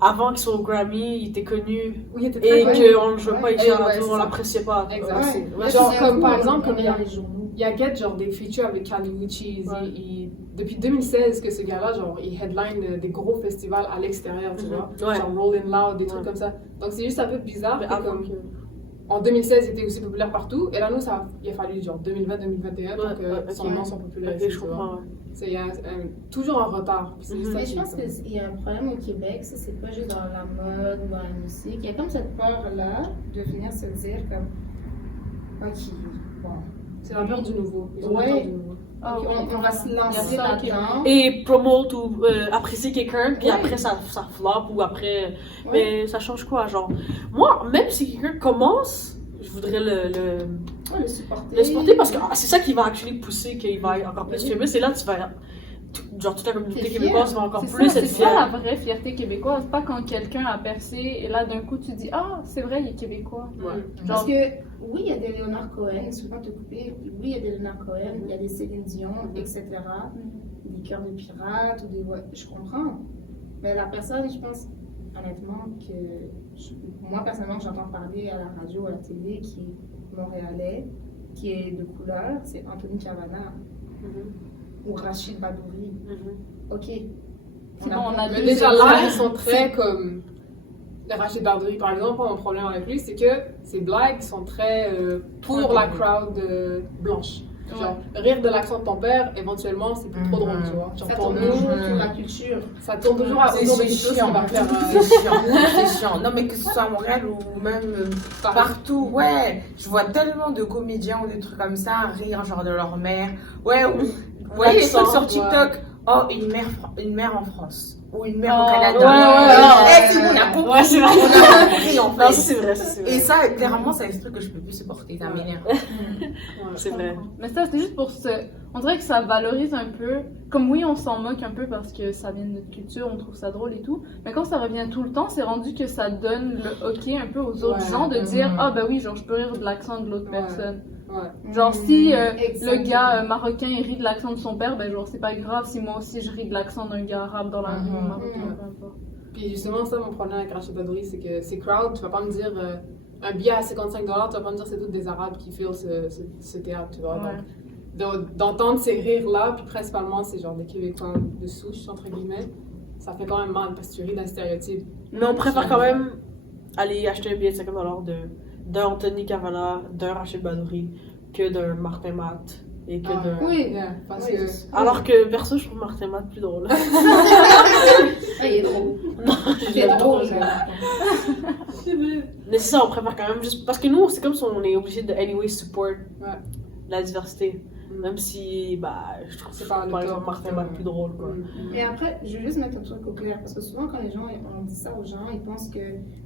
avant qu'ils soient au Grammy, il était connu Oui, il était très et connu. qu'on le jouait pas ici Ouais, à la ouais, radio, c'est on ça. l'appréciait pas? Exact. Ouais. Genre, C'est comme un par coup, exemple, on comme est dans les journaux. il y a Get, genre, des features avec Kanye Uchis. Ouais. Depuis 2016 que ce gars-là, genre, il headline des gros festivals à l'extérieur, tu vois. Ouais. Genre Rollin' Loud, des trucs Ouais. comme ça. Donc c'est juste un peu bizarre Mais que avant comme... que... En 2016, il était aussi populaire partout. Et là, nous, il a fallu genre 2020-2021 pour Ouais, que ouais, son ok. nom soit populaire Ok, ici, je tu vois. comprends, ouais. Il y a toujours un retard. Puis c'est Mhm. ça Mais qui je est pense comme- qu'il y a un problème au Québec, ça c'est pas juste dans la mode ou dans la musique. Il y a comme cette peur-là de venir se dire comme, ok, bon, C'est la peur du nouveau. Ils ont Ouais. peur du nouveau. Ah ok, oui. on va se Il y a lancer ça qui- là-dedans. Et promote ou apprécier quelqu'un, puis Ouais. après ça flop, ou après... Ouais. Mais ça change quoi, genre? Moi, même si quelqu'un commence, je voudrais Ouais, le supporter. le supporter parce que c'est ça qui va actually pousser, qu'il va être encore plus Oui. fameux. C'est là que tu vas... Genre, toute la communauté T'es fière. québécoise va encore C'est plus ça, être c'est ça fière. la vraie fierté québécoise, pas quand quelqu'un a percé et là d'un coup tu dis ah c'est vrai il est québécois. Ouais. Parce Genre, que oui, il y a des Léonard Cohen, souvent te couper, oui, il y a des Léonard Cohen, il y a des Céline Dion, etc. Des cœurs de pirates ou des. Ouais, je comprends. Mais la personne, je pense, honnêtement, moi personnellement, que j'entends parler à la radio ou à la télé, qui est montréalais, qui est de couleur, c'est Anthony Cavana ou Rachid Badouri. Ok. sinon on a Mais deux déjà exemples. là, ils sont très comme. Le Rachid Bardouri, par exemple, pas mon problème avec lui, c'est que ses blagues sont très pour la crowd blanche. Genre, rire de l'accent de ton père, éventuellement, c'est plus trop drôle, tu vois. Genre, Ça pour tourne nous, toujours sur la culture. ça tourne toujours C'est autour de quelque chose qui chiant. va faire. C'est chiant, c'est chiant. Non, mais que ce soit à Montréal ou même partout, ouais. Je vois tellement de comédiens ou des trucs comme ça rire, genre de leur mère. Ouais, ou. Vous voyez les trucs sur TikTok? Oh, une mère en France. Ou une mère au Canada. ouais, Eh, on a compris. Ouais, c'est vrai. On a compris, en Non, ça fait. c'est vrai, ça c'est vrai. Et ça, clairement, c'est des trucs que je peux plus supporter. Ça m'énerve. C'est vrai. Mais ça, c'est juste pour se. On dirait que ça valorise un peu. Comme oui, on s'en moque un peu parce que ça vient de notre culture, on trouve ça drôle et tout. Mais quand ça revient tout le temps, c'est rendu que ça donne le hockey un peu aux autres Ouais. gens de dire ah ben oui, genre je peux rire de l'accent de l'autre Ouais. personne. Ouais. Genre si Exactement. le gars marocain il rit de l'accent de son père, ben genre c'est pas grave si moi aussi je ris de l'accent d'un gars arabe dans la rue ou marocain, peu importe. Puis justement, ça, mon problème avec Rachid Badouri, c'est que ces crowds, tu vas pas me dire un billet à 55$, tu vas pas me dire c'est tous des Arabes qui filent ce théâtre, tu vois. Ouais. Donc, d'entendre ces rires-là, puis principalement, c'est genre des Québécois de souche, entre guillemets, ça fait quand même mal parce que tu ris d'un stéréotype. Mais on préfère quand même aller acheter un billet de 50$ d'un Anthony Cavana, d'un Rachid Badouri, que d'un Martin Matt. Et que d'un... Oui. Yeah, parce Oui. que. Alors que perso, je trouve Martin Matt plus drôle. Ah, il est drôle. Il est drôle. Mais c'est ça, on préfère quand même juste. Parce que nous, c'est comme si on est obligé de anyway support Ouais. la diversité. Même si, bah, je trouve C'est pas le par top. exemple Martin Matt plus drôle, quoi. Et après, je veux juste mettre un truc au clair, parce que souvent quand les gens, on dit ça aux gens, ils pensent que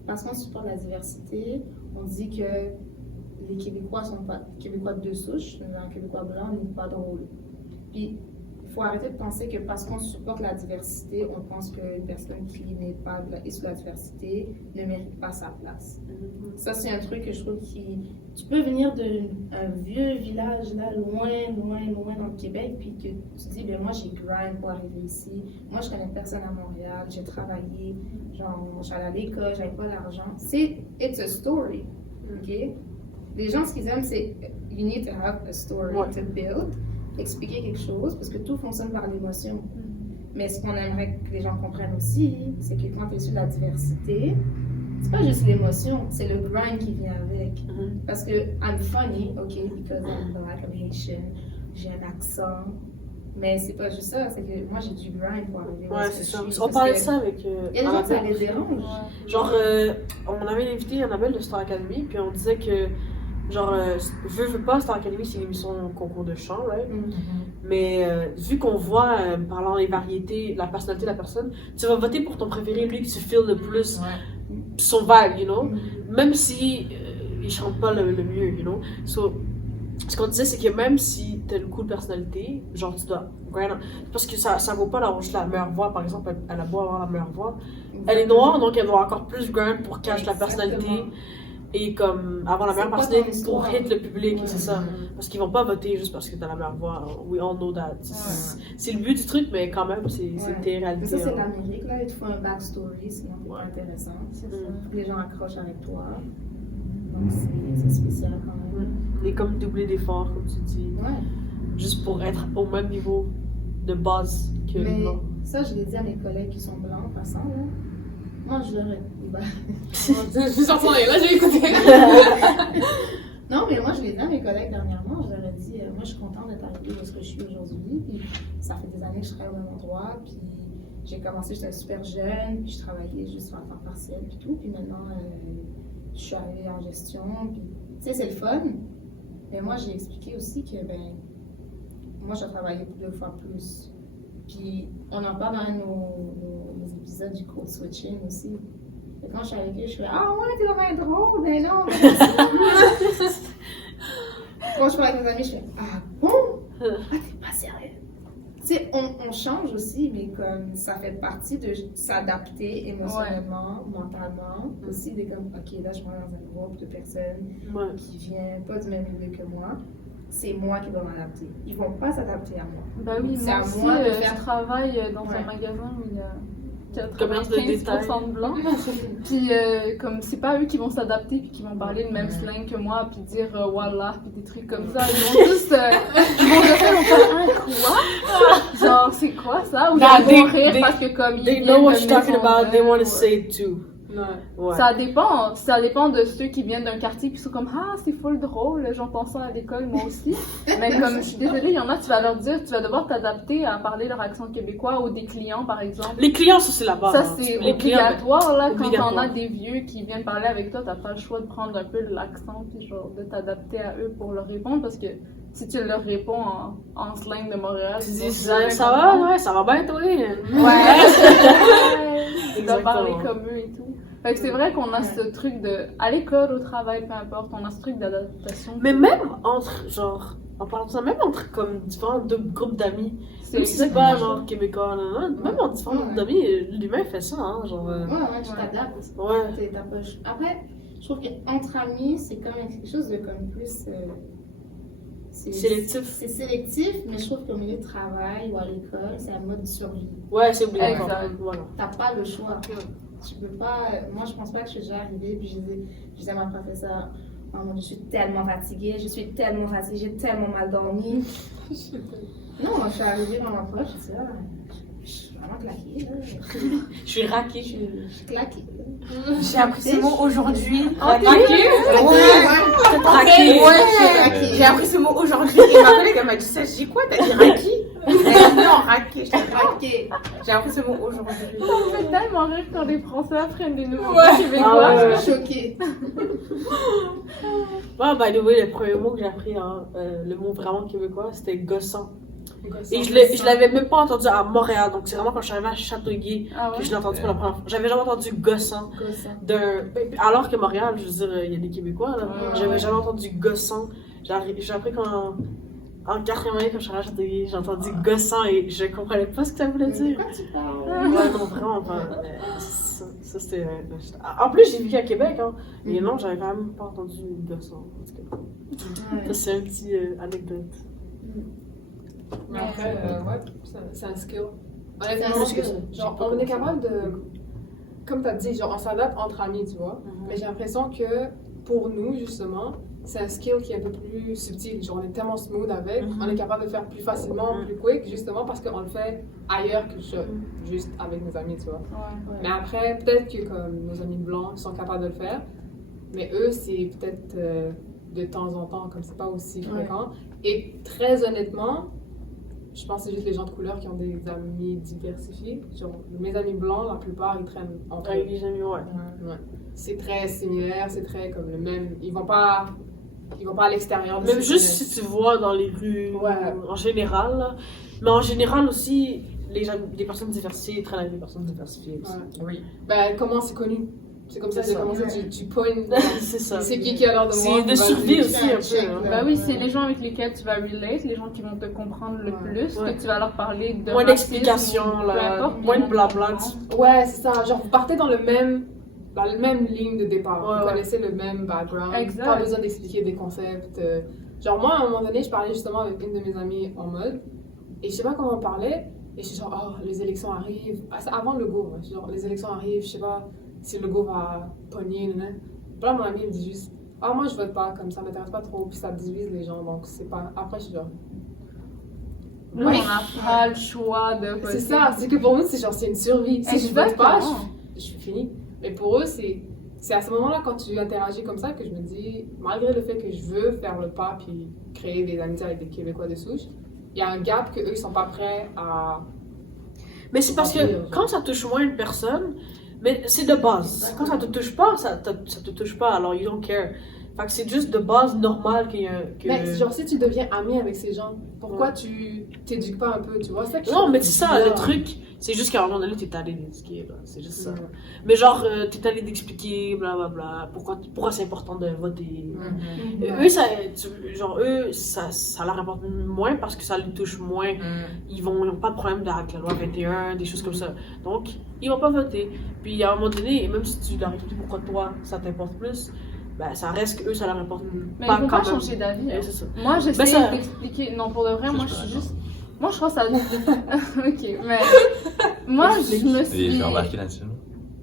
parce qu'on supporte la diversité, on dit que les Québécois sont pas Québécois de souche, un Québécois blanc n'est pas drôle. Puis, il faut arrêter de penser que parce qu'on supporte la diversité, on pense qu'une personne qui n'est pas issue de la diversité ne mérite pas sa place. Ça, c'est un truc que je trouve qui... Tu peux venir d'un vieux village, là, loin dans le Québec, puis que tu dis, ben moi, j'ai grind pour arriver ici. Moi, je connais personne à Montréal, j'ai travaillé, genre, j'allais à l'école, j'avais pas d'argent. It's a story, OK? Les gens, ce qu'ils aiment, c'est you need to have a story Ouais. to build, expliquer quelque chose, parce que tout fonctionne par l'émotion. Mais ce qu'on aimerait que les gens comprennent aussi, c'est que quand tu es issu de la diversité, c'est pas juste l'émotion, c'est le grind qui vient avec. Parce que I'm funny, ok, because I'm black, I'm Haitian, j'ai un accent. Mais c'est pas juste ça, c'est que moi j'ai du grind pour arriver où Ouais, est-ce que c'est ça. je suis. On parlait de ça avec. Il y a des gens que ça les dérange. Genre, on avait invité Annabelle de Star Academy, puis on disait que, genre, veux pas, Star Academy, c'est une émission concours de chant, right? Mais vu qu'on voit, parlant des variétés, la personnalité de la personne, tu vas voter pour ton préféré, lui que tu feels le plus son vibe, you know? Même si il chante pas le mieux, you know? So, ce qu'on disait, c'est que même si t'as une cool personnalité, genre tu dois grind. Parce que ça vaut pas d'avoir juste la meilleure voix, par exemple, elle a beau avoir la meilleure voix. Elle est noire, donc elle doit encore plus grind pour cacher la personnalité. Et comme avoir la meilleure personnalité pour hit le public, c'est ça. Parce qu'ils vont pas voter juste parce que t'as la meilleure voix. We all know that. C'est le but du truc, mais quand même, c'est tes réalités. Mais ça, c'est l'Amérique, là. Il te faut un backstory, sinon c'est pas intéressant. Il faut que les gens accrochent avec toi. Donc c'est spécial quand même. Et comme doubler d'efforts, comme tu dis. Juste pour être au même niveau de base que les blancs. Ça, je l'ai dit à mes collègues qui sont blancs, en passant, là. Moi, je leur ai... Je suis sortie là, j'ai écouté. Non, mais moi, je l'ai dit à mes collègues dernièrement. Je leur ai dit, moi, je suis contente d'être arrivée où je suis aujourd'hui. Puis ça fait des années que je travaille au même endroit. Puis j'ai commencé, j'étais super jeune. Puis je travaillais juste sur un temps partiel, puis tout. Puis maintenant, je suis arrivée en gestion. Puis, tu sais, c'est le fun. Mais moi, j'ai expliqué aussi que, ben, moi, je travaillais 2 fois plus. Puis, on en parle dans nos épisodes du code switching aussi. Et quand je suis avec eux, je fais ah ouais, t'es vraiment drôle, mais non. Quand je parle avec mes amis, je fais ah bon? Ah, t'es pas sérieux? Tu sais, on change aussi, mais comme ça fait partie de s'adapter émotionnellement, mentalement. Aussi, des comme ok, là, je suis dans un groupe de personnes qui viennent pas du même milieu que moi. C'est moi qui dois m'adapter. Ils vont pas s'adapter à moi. Bah oui, c'est moi à aussi, moi de je travaille dans un magasin où il y a Commerce de détail. 95% de blancs. Puis comme c'est pas eux qui vont s'adapter puis qui vont parler le même slang que moi puis dire voilà puis des trucs comme ça. Ils vont juste ils vont faire quoi? Genre c'est quoi ça? Ou ils vont rire parce que comme they ils know what viennent you're de talking maison about, they neuve, want to say it too. Ouais. Ça dépend de ceux qui viennent d'un quartier qui sont comme ah c'est full drôle, j'entends ça à l'école moi aussi. Mais comme je suis désolée, il y en a tu vas leur dire tu vas devoir t'adapter à parler leur accent québécois ou des clients par exemple. Les clients ça c'est la base. Ça c'est obligatoire là quand obligatoire. t'en as des vieux qui viennent parler avec toi, t'as pas le choix de prendre un peu l'accent puis genre de t'adapter à eux pour leur répondre parce que si tu leur réponds en slang de Montréal, tu dis ça va ouais ça va bien toi. Tu dois parler comme eux et tout. Fait que c'est vrai qu'on a ce truc de, à l'école, au travail, peu importe, on a ce truc d'adaptation. Mais même entre, genre, en parlant de ça, même entre comme différents groupes d'amis, même si c'est pas genre québécois, même entre différents groupes d'amis, l'humain fait ça, hein, genre. Ouais, tu t'adaptes. Ouais. Après, je trouve qu'entre amis, c'est quand même quelque chose de comme plus. Sélectif. C'est sélectif, mais je trouve qu'au milieu de travail ou à l'école, c'est un mode de survie. Ouais, c'est obligatoire. Exact. Voilà. T'as pas le choix. Tu peux pas. Moi, je pense pas que je suis déjà arrivée, puis je disais à ma professeure, oh mon Dieu, je suis tellement fatiguée, j'ai tellement mal dormi. Non, moi, je suis arrivée dans ma poche, je dis, je suis vraiment claquée, là. Je suis raquée. Je suis claquée. J'ai appris ce mot aujourd'hui. Raquée? Raquée. Ouais, j'ai appris ce mot aujourd'hui. Et ma collègue, elle m'a dit ça. Je dis quoi? T'as dit raki? Non, raquée. J'ai appris ce mot aujourd'hui. Ça me fait tellement rire quand les Français apprennent des nouveaux mots québécois. Je suis choquée. Ouais, by the way, le premier mot que j'ai appris, hein, le mot vraiment québécois, c'était gossant. Et je l'avais même pas entendu à Montréal, donc c'est vraiment quand je suis arrivée à Châteauguay que je l'ai entendu pour la première fois. J'avais jamais entendu gossant. Alors que Montréal, je veux dire, il y a des Québécois, là. J'avais jamais entendu gossant. J'ai appris en 4e année, quand je suis arrivée à Châteauguay, j'ai entendu gossant et je comprenais pas ce que ça voulait dire. Pourquoi tu parles? Ouais, non, vraiment pas. Ça c'était. En plus, j'ai vécu à Québec, hein. Mais non, j'avais quand même pas entendu gossant. En tout cas. Ça, c'est un petit anecdote. Mais après, ouais, c'est un skill. Honnêtement, genre, on est capable de. Comme tu as dit, genre, on s'adapte entre amis, tu vois. Mais j'ai l'impression que pour nous, justement, c'est un skill qui est un peu plus subtil. Genre, on est tellement smooth avec, Mhm. on est capable de faire plus facilement, Mhm. plus quick, justement parce qu'on le fait ailleurs que juste avec nos amis, tu vois. Ouais. Mais après, peut-être que comme nos amis blancs sont capables de le faire, mais eux, c'est peut-être de temps en temps, comme c'est pas aussi fréquent. Et très honnêtement, je pense que c'est juste les gens de couleur qui ont des amis diversifiés. Genre, mes amis blancs, la plupart, ils traînent entre Avec eux. les amis, ouais. Ouais. C'est très similaire, c'est très comme le même. Ils vont pas à l'extérieur. de Même ce juste qu'ils si tu vois dans les rues, Ouais. en général. Là. Mais en général aussi, les personnes diversifiées traînent avec des personnes diversifiées aussi. Ouais. Oui. Ben, comment c'est connu? C'est comme ça, C'est c'est ça. comme ça, tu pognes. C'est ça. C'est qui a l'air de moi? C'est de qui va survie dire- aussi un peu. Hein. Bah oui, c'est les gens avec lesquels tu vas relate, les gens qui vont te comprendre le Ouais. plus, Ouais. que tu vas leur parler de Moins racisme, d'explications, peu là, importe, moins ils de vont blabla. comprendre. Ouais, c'est ça. Genre, vous partez dans la même ligne de départ. Ouais, Vous ouais. connaissez le même background. Exact. Pas besoin d'expliquer des concepts. Genre, moi, à un moment donné, je parlais justement avec une de mes amies en mode, et je sais pas comment on parlait, et je suis genre, oh, les élections arrivent. Ah, c'est avant le go, ouais. Je suis genre, les élections arrivent, je sais pas si le go va pogner, nan. Puis là, mon ami me dit juste, ah, moi, je vote pas, comme ça m'intéresse pas trop, puis ça divise les gens, donc c'est pas. Après, je suis genre, Nous, on n'a pas le choix de voter. c'est ça, c'est que pour nous, c'est genre, c'est une survie. Si je vote pas, Exactement. je suis finie. Mais pour eux, c'est à ce moment-là, quand tu interagis comme ça, que je me dis, malgré le fait que je veux faire le pas puis créer des amitiés avec des Québécois de souche, il y a un gap qu'eux, ils sont pas prêts à. Mais c'est parce que quand ça touche moins une personne, mais c'est de base. Quand ça te touche pas, ça te touche pas, alors you don't care. Fait que c'est juste de base normal qu'il y a. Mais genre, si tu deviens ami avec ces gens, pourquoi tu t'éduques pas un peu, tu vois? C'est ça que je Non, trouve mais c'est ça, bizarre. le truc, c'est juste qu'à un moment donné, t'es allé d'éduquer, là. C'est juste ça. Ouais. Mais genre, t'es allé d'expliquer, blablabla, pourquoi c'est important de voter. Mhm. Et eux, ça leur apporte moins parce que ça les touche moins. Ils n'ont pas de problème avec la loi 21, des choses comme ça. Donc, ils vont pas voter. Puis à un moment donné, même si tu leur expliques pourquoi toi, ça t'importe plus, ben, ça reste que eux ça leur importe Mais pas ils vont quand pas même. changer d'avis. Ouais, hein. c'est ça. Moi, j'essaie ça- d'expliquer. Non, pour de vrai, Je moi, suis je pas suis d'accord. juste. Moi, je pense que ça. Ok, mais. Moi, je me Et suis j'ai embarqué là-dessus.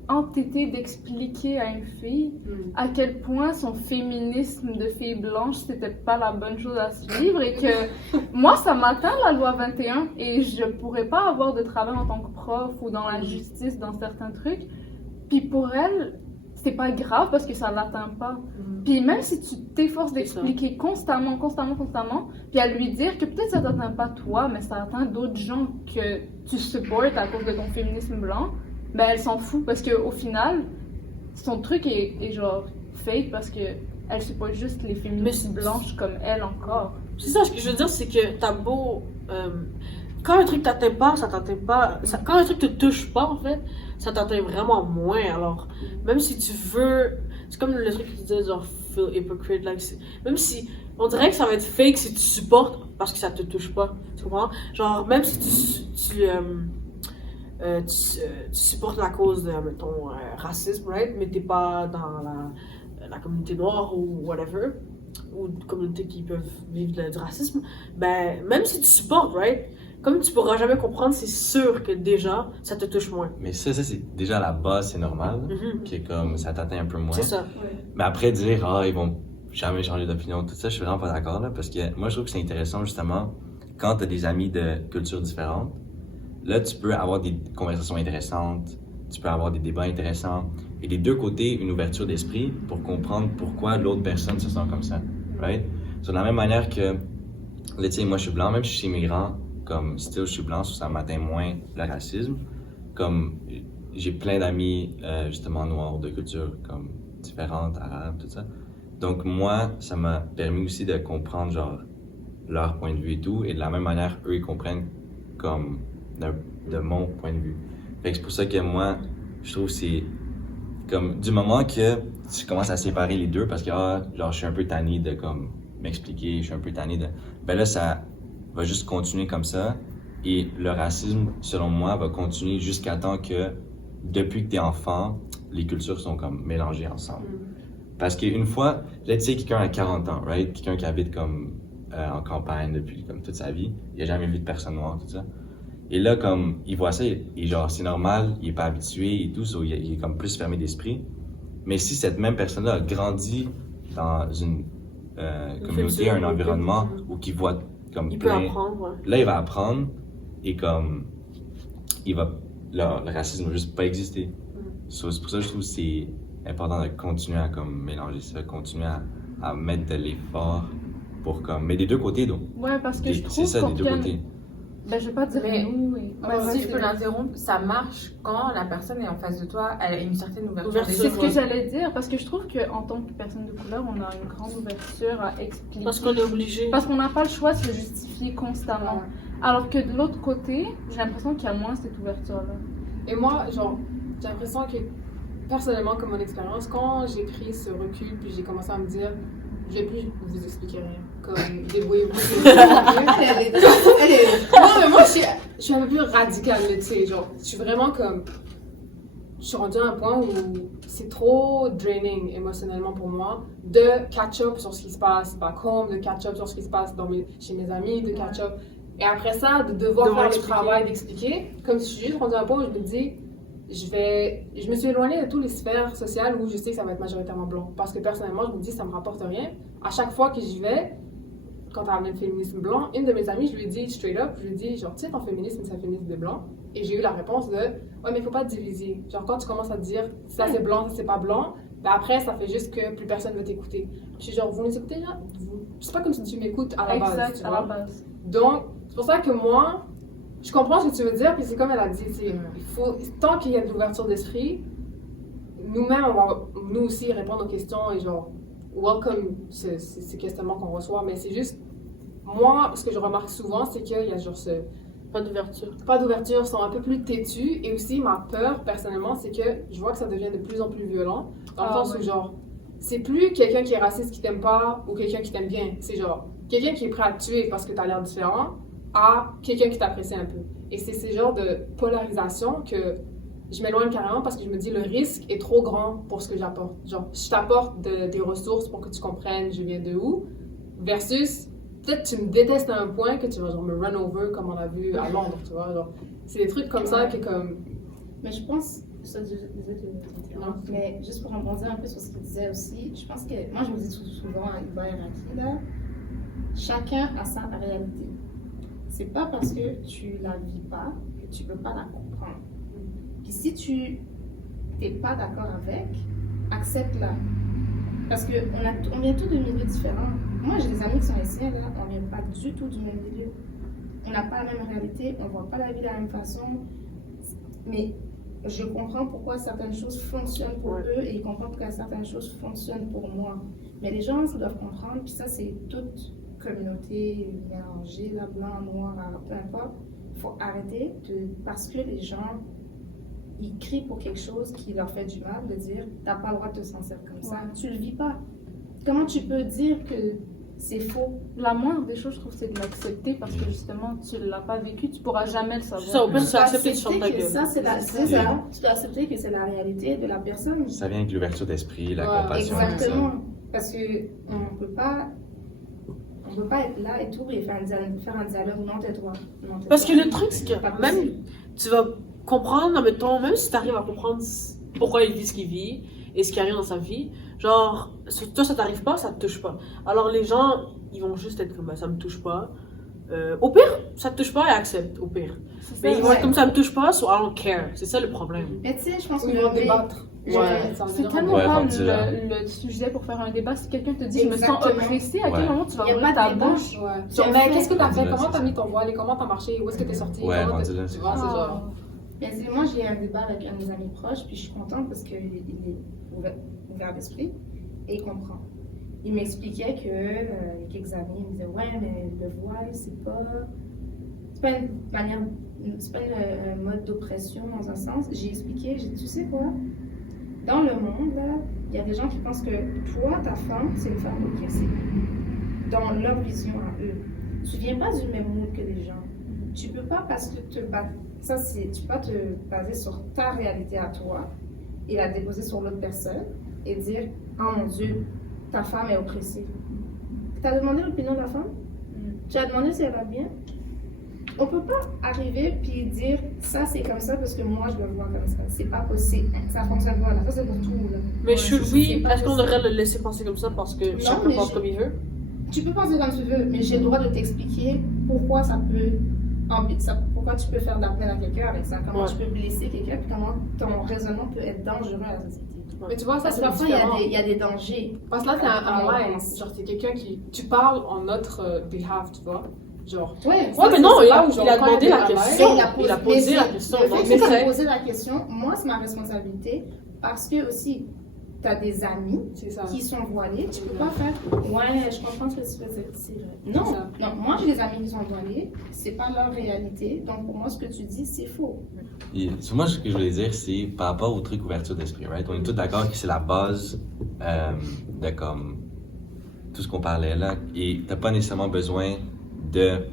entêtée d'expliquer à une fille à quel point son féminisme de fille blanche, c'était pas la bonne chose à suivre et que moi, ça m'atteint la loi 21 et je pourrais pas avoir de travail en tant que prof ou dans la justice, dans certains trucs. Puis pour elle, c'est pas grave parce que ça l'atteint pas. Puis même si tu t'efforces C'est ça. d'expliquer constamment, puis à lui dire que peut-être ça t'atteint pas toi, mais ça atteint d'autres gens que tu supportes à cause de ton féminisme blanc, ben elle s'en fout parce qu'au final, son truc est genre fake parce que elle supporte juste les féministes blanches comme elle encore. C'est ça, ce que je veux dire, c'est que t'as beau. Quand un truc t'atteint pas, ça t'atteint pas. Quand un truc te touche pas, en fait, ça t'atteint vraiment moins. Alors, même si tu veux. C'est comme le truc que tu disais, genre, feel hypocrite. Like, même si. On dirait que ça va être fake si tu supportes parce que ça te touche pas. Tu comprends? Genre, même si tu supportes la cause de, mettons, racisme, right? Mais t'es pas dans la communauté noire ou whatever, ou de communautés qui peuvent vivre du racisme, ben, même si tu supportes, right? Comme tu pourras jamais comprendre, c'est sûr que déjà, ça te touche moins. Mais ça c'est déjà à la base, c'est normal. Mhm. Que comme ça t'atteint un peu moins. C'est ça. Mais après dire, ils vont jamais changer d'opinion, tout ça, je suis vraiment pas d'accord là, parce que moi je trouve que c'est intéressant justement quand t'as des amis de cultures différentes. Là, tu peux avoir des conversations intéressantes, tu peux avoir des débats intéressants, et des deux côtés, une ouverture d'esprit pour comprendre pourquoi l'autre personne se sent comme ça, right? C'est de la même manière que, là, tu sais, moi je suis blanc, même si je suis immigrant, comme still je suis blanc, ça m'atteint moins le racisme. Comme j'ai plein d'amis justement noirs de culture comme différentes, arabes, tout ça. Donc moi, ça m'a permis aussi de comprendre genre leur point de vue et tout, et de la même manière, eux ils comprennent comme de mon point de vue. Fait que c'est pour ça que moi, je trouve que c'est comme du moment que tu commences à séparer les deux parce que genre je suis un peu tanné de comme m'expliquer, je suis un peu tanné de ben là ça va juste continuer comme ça et le racisme selon moi va continuer jusqu'à temps que depuis que t'es enfant, les cultures sont comme mélangées ensemble. Parce qu'une fois, là tu sais quelqu'un a 40 ans, right? Quelqu'un qui habite comme en campagne depuis comme toute sa vie, il a jamais vu de personne noire, tout ça. Et là, comme, il voit ça, et genre, c'est normal, il est pas habitué et tout, il est comme plus fermé d'esprit. Mais si cette même personne-là a grandi dans une communauté, un environnement où il voit comme Il peut plein... apprendre, ouais. Là, il va apprendre et comme le racisme va juste pas exister. So, c'est pour ça que je trouve que c'est important de continuer à comme mélanger ça, continuer à mettre de l'effort pour comme... Mais des deux côtés, donc. Ouais, parce que je C'est trouve ça, qu'on des deux vient- côtés. Ben, je vais pas dire Mais- nous. Et... Si je peux l'interrompre, ça marche quand la personne est en face de toi, elle a une certaine ouverture Ouverture. C'est ce que d'esprit. j'allais dire, parce que je trouve qu'en tant que personne de couleur, on a une grande ouverture à expliquer. Parce qu'on est obligé. Parce qu'on n'a pas le choix de se justifier constamment. Alors que de l'autre côté, j'ai l'impression qu'il y a moins cette ouverture-là. Et moi, genre, j'ai l'impression que, personnellement, comme mon expérience, quand j'ai pris ce recul, puis j'ai commencé à me dire, je vais plus vous expliquer rien. Comme, débrouillez-vous. Non, mais moi, je suis un peu plus radicale, tu sais, genre, je suis vraiment comme, je suis rendue à un point où c'est trop draining émotionnellement pour moi de catch-up sur ce qui se passe back home, de catch-up sur ce qui se passe chez mes amis, de catch-up. Et après ça, de devoir faire le expliquer. travail d'expliquer, comme si je suis juste rendue à un point où je me dis, je me suis éloignée de toutes les sphères sociales où je sais que ça va être majoritairement blanc. Parce que personnellement, je me dis, ça me rapporte rien. À chaque fois que j'y vais, quand elle amène le féminisme blanc, une de mes amies, je lui ai dit straight up, je lui ai dit, genre, tu sais, ton féminisme, c'est un féminisme de blanc. Et j'ai eu la réponse de, ouais, mais il faut pas diviser. Genre, quand tu commences à dire, ça c'est blanc, ça c'est pas blanc, ben après, ça fait juste que plus personne veut t'écouter. Je suis genre, vous nous écoutez là? C'est pas comme si tu m'écoutes à la base. Exact, tu à vois. la base. Donc, c'est pour ça que moi, je comprends ce que tu veux dire, puis c'est comme elle a dit, tant qu'il y a de l'ouverture d'esprit, nous-mêmes, on va nous aussi répondre aux questions et genre, welcome ces questionnements qu'on reçoit, mais c'est juste, moi, ce que je remarque souvent, c'est qu'il y a genre Pas d'ouverture. pas d'ouverture, sont un peu plus têtus, et aussi ma peur, personnellement, c'est que je vois que ça devient de plus en plus violent, dans le sens où genre, c'est plus quelqu'un qui est raciste qui t'aime pas, ou quelqu'un qui t'aime bien, c'est genre, quelqu'un qui est prêt à te tuer parce que t'as l'air différent, à quelqu'un qui t'apprécie un peu. Et c'est ce genre de polarisation que je m'éloigne carrément parce que je me dis le risque est trop grand pour ce que j'apporte. Genre, je t'apporte des ressources pour que tu comprennes je viens de où, versus peut-être tu me détestes à un point que tu vas genre me run over comme on a vu à Londres, tu vois. Genre, c'est des trucs comme ça qui est comme... Mais je pense, désolée de t'interrompre, mais juste pour rebondir un peu sur ce qu'il disait aussi, je pense que, moi je me dis souvent à Iba et Raki, là, chacun a sa réalité. C'est pas parce que tu la vis pas que tu peux pas la comprendre. Puis si tu t'es pas d'accord avec, accepte-la. Parce qu'on vient tous de milieux différents. Moi j'ai des amis qui sont haïtiens, là, on vient pas du tout du même milieu. On n'a pas la même réalité, on voit pas la vie de la même façon. Mais je comprends pourquoi certaines choses fonctionnent pour eux et ils comprennent pourquoi certaines choses fonctionnent pour moi. Mais les gens doivent comprendre, puis ça c'est toute communauté mélangée, là, blanc, noir, arabe, peu importe. Il faut arrêter parce que les gens ils crient pour quelque chose qui leur fait du mal, de dire t'as pas le droit de te sentir comme ça. Tu le vis pas. Comment tu peux dire que c'est faux? La moindre des choses, je trouve, c'est de l'accepter parce que justement, tu l'as pas vécu, tu pourras jamais le savoir. Ça, au pire, Tu c'est dois accepter de accepter ta que gueule. ça, c'est ça. Tu dois accepter que c'est la réalité de la personne. Ça vient avec l'ouverture d'esprit, la Ouais, compassion. Exactement. Parce que on peut pas être là et tout et faire un dialogue, non, tais-toi. Non, tais-toi. Parce que le truc, c'est que Pas même possible. tu vas comprendre, admettons, même si tu arrives à comprendre pourquoi il vit ce qu'il vit et ce qui arrive dans sa vie, genre, toi ça t'arrive pas, ça te touche pas. Alors les gens, ils vont juste être comme, bah, ça me touche pas. Au pire, ça te touche pas et accepte, au pire. Mais ils vont être comme ça me touche pas, so I don't care. C'est ça le problème. Mais tu sais, je pense Ou que ils vont débattre. Ouais. ça veut C'est dire- tellement Ouais, pas rendu là. le sujet pour faire un débat. Si quelqu'un te dit je me sens Exactement. oppressée, à quel Ouais. moment tu vas Il y a ouvrir pas ta de débat. bouche? Ouais. Tu Genre, as mais fait- qu'est-ce que t'as fait? Rendu là, Comment c'est t'as ça. mis ton voile et comment t'as marché? Où est-ce que t'es sorti? Ouais, Comment rendu t'es- là, tu c'est vois, ça. c'est genre... Mais moi, j'ai eu un débat avec un de mes amis proches, puis je suis contente parce qu'il est ouvert d'esprit et il comprend. Il m'expliquait que, il y a quelques années, il me disait, ouais, mais le voile, c'est pas une manière, c'est pas un mode d'oppression dans un sens. J'ai expliqué, j'ai dit, tu sais quoi, dans le monde, là, il y a des gens qui pensent que toi, ta femme, c'est une femme oppressée. Dans leur vision à eux. Tu viens pas du même monde que les gens. Tu peux pas parce que tu peux pas te baser sur ta réalité à toi et la déposer sur l'autre personne et dire oh mon Dieu, ta femme est oppressée. Tu as demandé l'opinion de la femme? Tu as demandé si elle va bien? On peut pas arriver puis dire ça c'est comme ça parce que moi je le vois comme ça. C'est pas possible. Ça fonctionne pas là. Ça c'est pour tout là. Mais Ouais, oui, c'est pas est-ce qu'on possible. devrait le laisser penser comme ça parce que chacun mais pense je- comme il veut? tu peux penser comme tu veux, mais j'ai le droit de t'expliquer pourquoi pourquoi tu peux faire de la peine à quelqu'un avec ça, comment tu peux blesser quelqu'un, puis comment ton raisonnement peut être dangereux à la société. Mais tu vois, ça Parce que c'est parfois, différent. il y a des dangers. Parce que là, t'es Comment on un pense. genre, t'es quelqu'un qui. Tu parles en notre behalf, tu vois. Genre. Ouais, Ouais, mais non, c'est il là a, où, genre, il a quand demandé il y a la des question. travail, Il a posé la question. Le Donc, fait c'est que tu vrai. as posé la question, moi, c'est ma responsabilité parce que aussi, tu as des amis C'est ça. qui sont voilés. Tu peux pas faire. Ouais, je comprends ce que tu faisais. C'est vrai. Non, ça. non, moi, j'ai des amis qui sont voilés. C'est pas leur réalité. Donc, pour moi, ce que tu dis, c'est faux. Et, sur moi, ce que je voulais dire, c'est par rapport au truc ouverture d'esprit, right? On est tous d'accord que c'est la base de comme tout ce qu'on parlait là. Et t'as pas nécessairement besoin de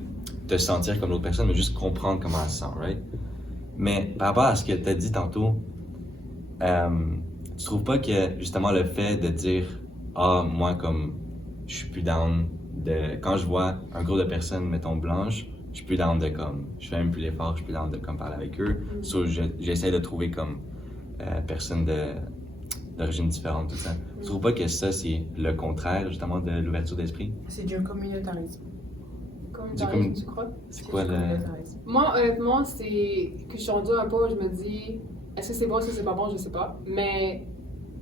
te sentir comme l'autre personne, mais juste comprendre comment elle se sent, right? Mais par rapport à ce que t'as dit tantôt, tu trouves pas que justement le fait de dire ah moi comme je suis plus down de quand je vois un groupe de personnes mettons blanches, je suis plus down de comme je fais même plus l'effort, je suis plus down de comme parler avec eux. So, j'essaie de trouver comme personnes d'origine différente tout ça. Tu trouves pas que ça c'est le contraire justement de l'ouverture d'esprit? C'est du communautarisme. Communautarisme, tu crois? C'est quoi du le communautarisme. Moi, honnêtement, c'est que je suis rendue à un point où je me dis, est-ce que c'est bon, est-ce que c'est pas bon, je sais pas. Mais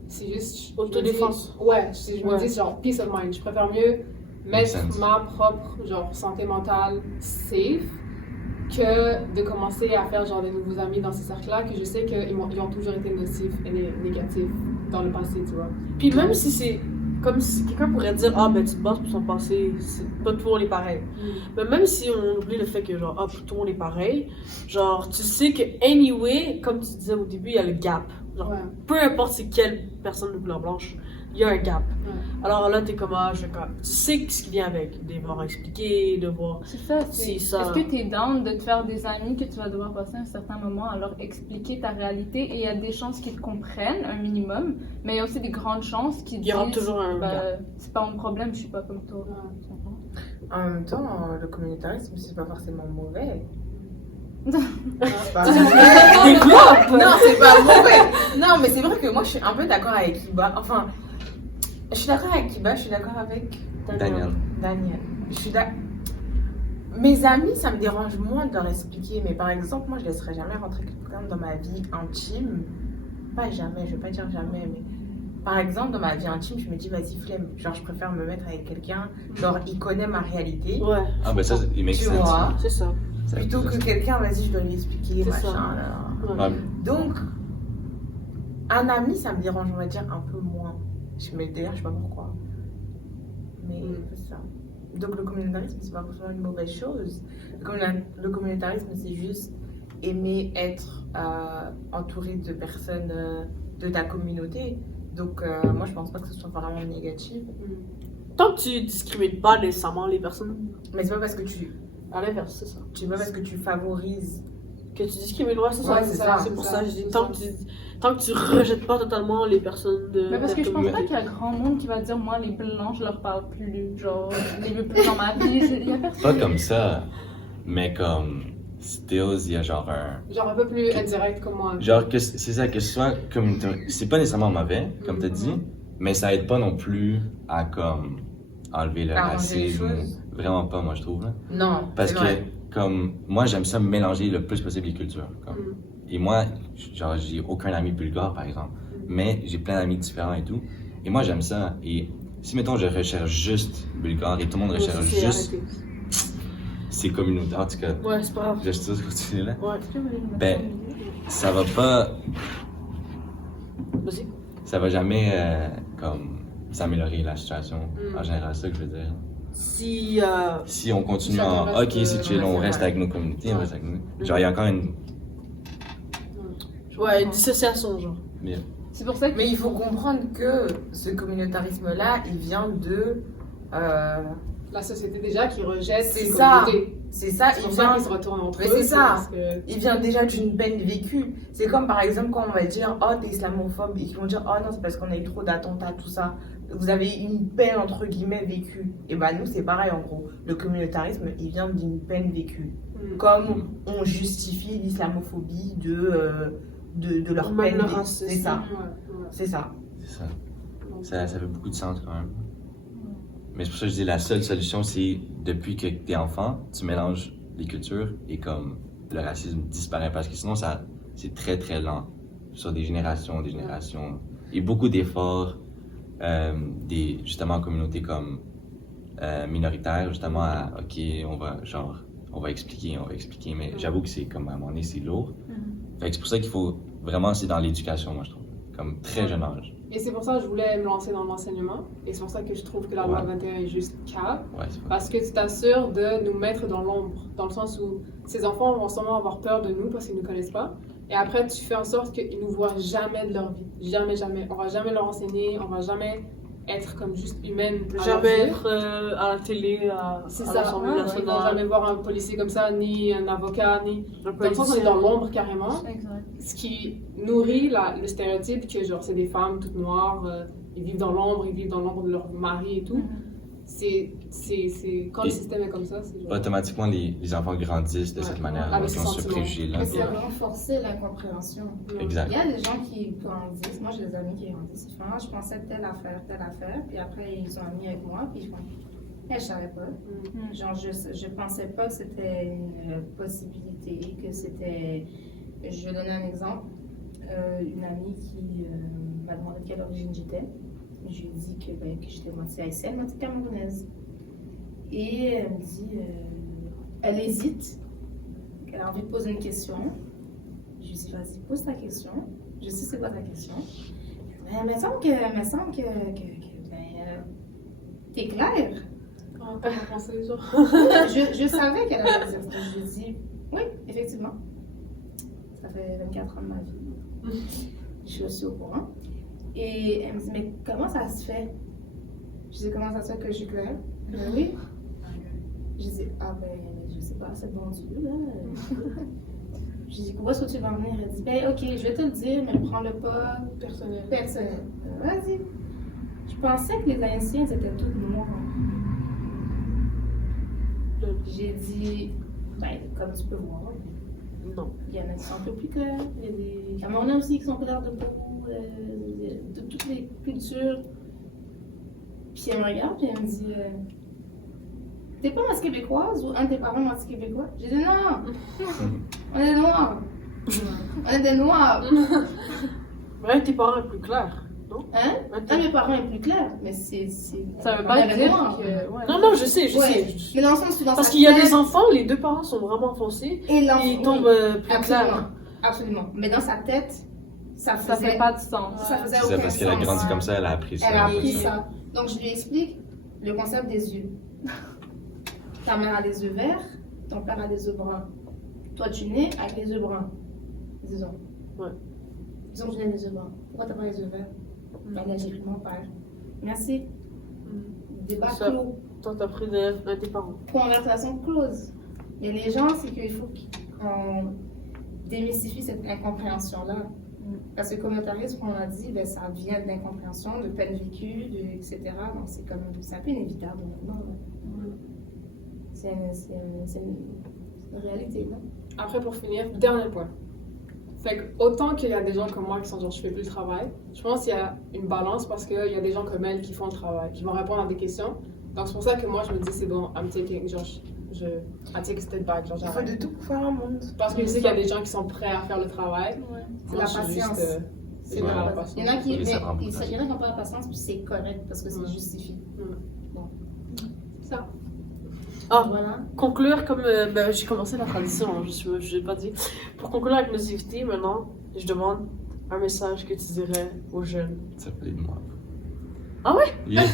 c'est juste. je me Autodéfense. dis- Ouais, je me Ouais. dis genre peace of mind. Je préfère mieux Makes mettre sense. ma propre genre santé mentale safe que de commencer à faire genre des nouveaux amis dans ces cercles-là que je sais qu'ils ont toujours été nocifs et négatifs dans le passé, tu vois. Puis même si c'est comme si quelqu'un pourrait dire ah ben tu te bases pour son passé, c'est pas tout le monde est pareil. Mais même si on oublie le fait que genre ah tout le monde est pareil, genre tu sais que anyway, comme tu disais au début, il y a le gap. Genre Ouais. peu importe c'est quelle personne de couleur blanche, il y a un gap. Ouais. Alors là t'es comme ah je vais comme tu sais ce qui vient avec, devoir expliquer, devoir C'est ça, C'est c'est. ça. Est-ce que tu es down de te faire des amis que tu vas devoir passer un certain moment à leur expliquer ta réalité et il y a des chances qu'ils te comprennent un minimum, mais il y a aussi des grandes chances qu'ils il y aura disent toujours un bah, gap. c'est pas mon problème, je suis pas comme toi. Ouais. Tu comprends? En même temps, le communautarisme, c'est pas forcément mauvais. Non. C'est pas Développe! Non, c'est pas mauvais. Non, mais c'est vrai que moi, je suis un peu d'accord avec Kiba. Enfin, je suis d'accord avec Kiba, je suis d'accord avec Daniel? Daniel. Je suis d'accord. Mes amis, ça me dérange moins de leur expliquer, mais par exemple, moi, je laisserai jamais rentrer quelqu'un dans ma vie intime. Pas jamais, je vais pas dire jamais, mais par exemple, dans ma vie intime, je me dis, vas-y, flemme. Genre, je préfère me mettre avec quelqu'un, genre, il connaît ma réalité. Ouais, Ah ben ça, il make Tu sense. vois. c'est ça. Ça- Plutôt que quelqu'un, vas-y, je dois lui expliquer, C'est machin. ça. Là. Ouais. Ouais, Donc, un ami, ça me dérange, on va dire, un peu moins. D'ailleurs, je sais pas pourquoi. Mais c'est ça. Donc, le communautarisme, c'est pas forcément une mauvaise chose. Le communautarisme, c'est juste aimer être entouré de personnes de ta communauté. Donc, moi, je pense pas que ce soit vraiment négatif. Tant que tu discrimines pas nécessairement les personnes, Mais c'est pas parce que tu à l'inverse, c'est ça. pas parce que tu favorises. Que tu discrimines, ouais, c'est ça. Ouais, c'est ça, C'est pour c'est ça ça, que je dis, c'est tant que tu rejettes pas totalement les personnes de Mais parce ta que je pense pas communauté. qu'il y a grand monde qui va dire moi les blancs je leur parle plus, genre je les veux plus dans ma vie, il y a personne. Pas comme ça, mais comme stills, il y a genre un... Genre un peu plus indirect comme moi. Genre que c'est ça, que ce soit comme... C'est pas nécessairement mauvais, comme t'as dit, mais ça aide pas non plus à comme enlever le Arranger les racisme. choses. Vraiment pas, moi je trouve. Là. Non, Parce c'est que vrai. comme moi j'aime ça mélanger le plus possible les cultures. Comme. Et moi, genre j'ai aucun ami bulgare par exemple, mais j'ai plein d'amis différents et tout. Et moi j'aime ça. Et si mettons je recherche juste bulgare et tout le monde recherche C'est juste arrêté. ces communautés, en tout cas, Ouais, c'est pas grave. juste continuer là, Ouais, Est-ce que vous voulez le mettre Ben, au milieu? ça va pas, vas-y. ça va jamais comme s'améliorer la situation en général, c'est ça que je veux dire. Si, Si on continue Ça en reste, ok c'est chill, ouais, on c'est reste vrai. avec nos communautés, on Ouais. reste avec nous. Genre il y a encore une... ouais, une dissociation, genre. C'est pour ça que Mais il faut comprendre que ce communautarisme-là, il vient de. La société déjà qui rejette C'est ses ça. communautés. C'est ça, C'est il pour ça vient, qu'ils se retournent entre Mais eux. c'est ça. parce que- il vient déjà d'une peine vécue. C'est comme par exemple quand on va dire oh t'es islamophobe et qu'ils vont dire oh non c'est parce qu'on a eu trop d'attentats, tout ça. Vous avez une peine entre guillemets vécue. Et bah nous c'est pareil en gros. Le communautarisme il vient d'une peine vécue. Comme on justifie l'islamophobie de leur Même peine le vécue. racisme. C'est ça. Ouais, ouais. C'est ça. C'est ça. Ça fait beaucoup de sens quand même. Mais c'est pour ça que je dis la seule solution, c'est depuis que t'es enfant, tu mélanges les cultures et comme le racisme disparaît parce que sinon c'est très très lent sur des générations, et beaucoup d'efforts justement en communauté comme minoritaire justement ok on va expliquer, mais j'avoue que c'est comme à un moment donné c'est lourd. Fait que c'est pour ça qu'il faut vraiment c'est dans l'éducation moi je trouve, comme très jeune âge. Et c'est pour ça que je voulais me lancer dans l'enseignement. Et c'est pour ça que je trouve que la loi 21 est juste cap. Ouais, c'est pas Parce que tu t'assures de nous mettre dans l'ombre. Dans le sens où ces enfants vont sûrement avoir peur de nous parce qu'ils ne nous connaissent pas. Et après, tu fais en sorte qu'ils ne nous voient jamais de leur vie. Jamais, jamais. On va jamais leur enseigner. On va jamais être comme juste humaine. Jamais être à la télé, C'est à ça. l'Assemblée Ils vont nationale. jamais voir un policier comme ça, ni un avocat, ni... Un Dans le sens où on est dans politicien. l'ombre carrément. Exact. Ce qui nourrit le stéréotype que genre c'est des femmes toutes noires, ils vivent dans l'ombre, de leur mari et tout. C'est quand le Et- système est comme ça, c'est genre... automatiquement les enfants grandissent de Ouais. cette manière Avec ils ce ont ce sentiment. préjugé là. Mais c'est renforcer l'incompréhension. Exact. Il y a des gens qui grandissent. Moi, j'ai des amis qui grandissent. Ils font, ah, je pensais telle affaire. Puis après, ils sont amis avec moi. Puis ils font, je savais pas. Genre, je pensais pas que c'était une possibilité, que c'était. Je vais donner un exemple. Une amie qui m'a demandé de quelle origine j'étais. Je lui ai dit que j'étais moitié haïtienne, moitié camerounaise. Et elle me dit, elle hésite. Elle a envie de poser une question. Je lui dis, vas-y, pose ta question. Je sais c'est quoi ta question. Mais il me semble que t'es claire. Ah, comment penser, genre? je savais qu'elle allait dire ça. Je lui ai dit, oui, effectivement. Ça fait 24 ans de ma vie. Je suis aussi au courant. Et elle me dit, mais comment ça se fait? Je dis, comment ça se fait que je suis claire? Ben oui. Je dis, ah ben, je sais pas, c'est bon Dieu, là. Je dis, où est-ce que tu vas en venir? Elle dit, ben ok, je vais te le dire, mais prends-le pas Personnel. personnel. Vas-y. Je pensais que les Haïtiens étaient tous noirs. J'ai dit, ben, comme tu peux voir, Non. il y en a qui sont un peu plus clairs. Il y a des Camerounais aussi qui sont clairs de beaucoup, de toutes les cultures. Puis elle me regarde, puis elle me dit, t'es pas moitié québécoise ou un de tes parents moitié québécois? J'ai dit, non, on est noirs. On est des noirs. Ouais, tes parents sont plus clairs. Hein? Ouais, Un de mes parents est plus clair, mais c'est. Ça veut on pas est dire noirs. que. Ouais. Non, je sais. Ouais. Mais dans le sens où dans Parce sa qu'il y a tête, des enfants, les deux parents sont vraiment foncés et l'enfant. et ils tombent oui, plus absolument. clairs. Absolument. Mais dans sa tête, ça Ça faisait fait pas de sens. ça faisait C'est aucun ça parce qu'elle a sens. grandi comme ça, elle a appris ça. Elle a appris Oui. ça. Donc je lui explique le concept des yeux. Ta mère a des yeux verts, ton père a des yeux bruns. Toi, tu nais avec les yeux bruns. Disons. Ouais. Disons que je nais avec les yeux bruns. Pourquoi t'as pas les yeux verts? Ben là, j'ai pris mon père. Merci. Débat Ça. clos. Toi, t'as pris de tes parents. Conversation close. Mais les gens, c'est qu'il faut qu'on démystifie cette incompréhension-là. Parce que le communautarisme, on a dit, ben, ça vient de l'incompréhension, de peine vécue, etc. Donc c'est un peu inévitable maintenant. C'est une réalité, non? Après, pour finir, dernier point. Fait que autant qu'il y a des gens comme moi qui sont genre je fais plus le travail, je pense qu'il y a une balance parce qu'il y a des gens comme elle qui font le travail, qui vont répondre à des questions. Donc c'est pour ça que moi je me dis c'est bon, I take a step back, genre Il faut j'arrête. de tout pour faire un monde. Parce que je sais qu'il y a des gens qui sont prêts à faire le travail. C'est Moi, la je suis patience. juste, C'est de la la patience. patience. Il y en a qui Oui, ça prend beaucoup de il y en a qui n'ont pas la patience, puis c'est correct parce que c'est Ouais. justifié. Ça. Ah. Voilà. Conclure comme j'ai commencé la tradition, hein, je l'ai pas dit. Pour conclure avec nos invités, maintenant, je demande un message que tu dirais aux jeunes. Ça plaît de moi. Ah ouais? Yeah.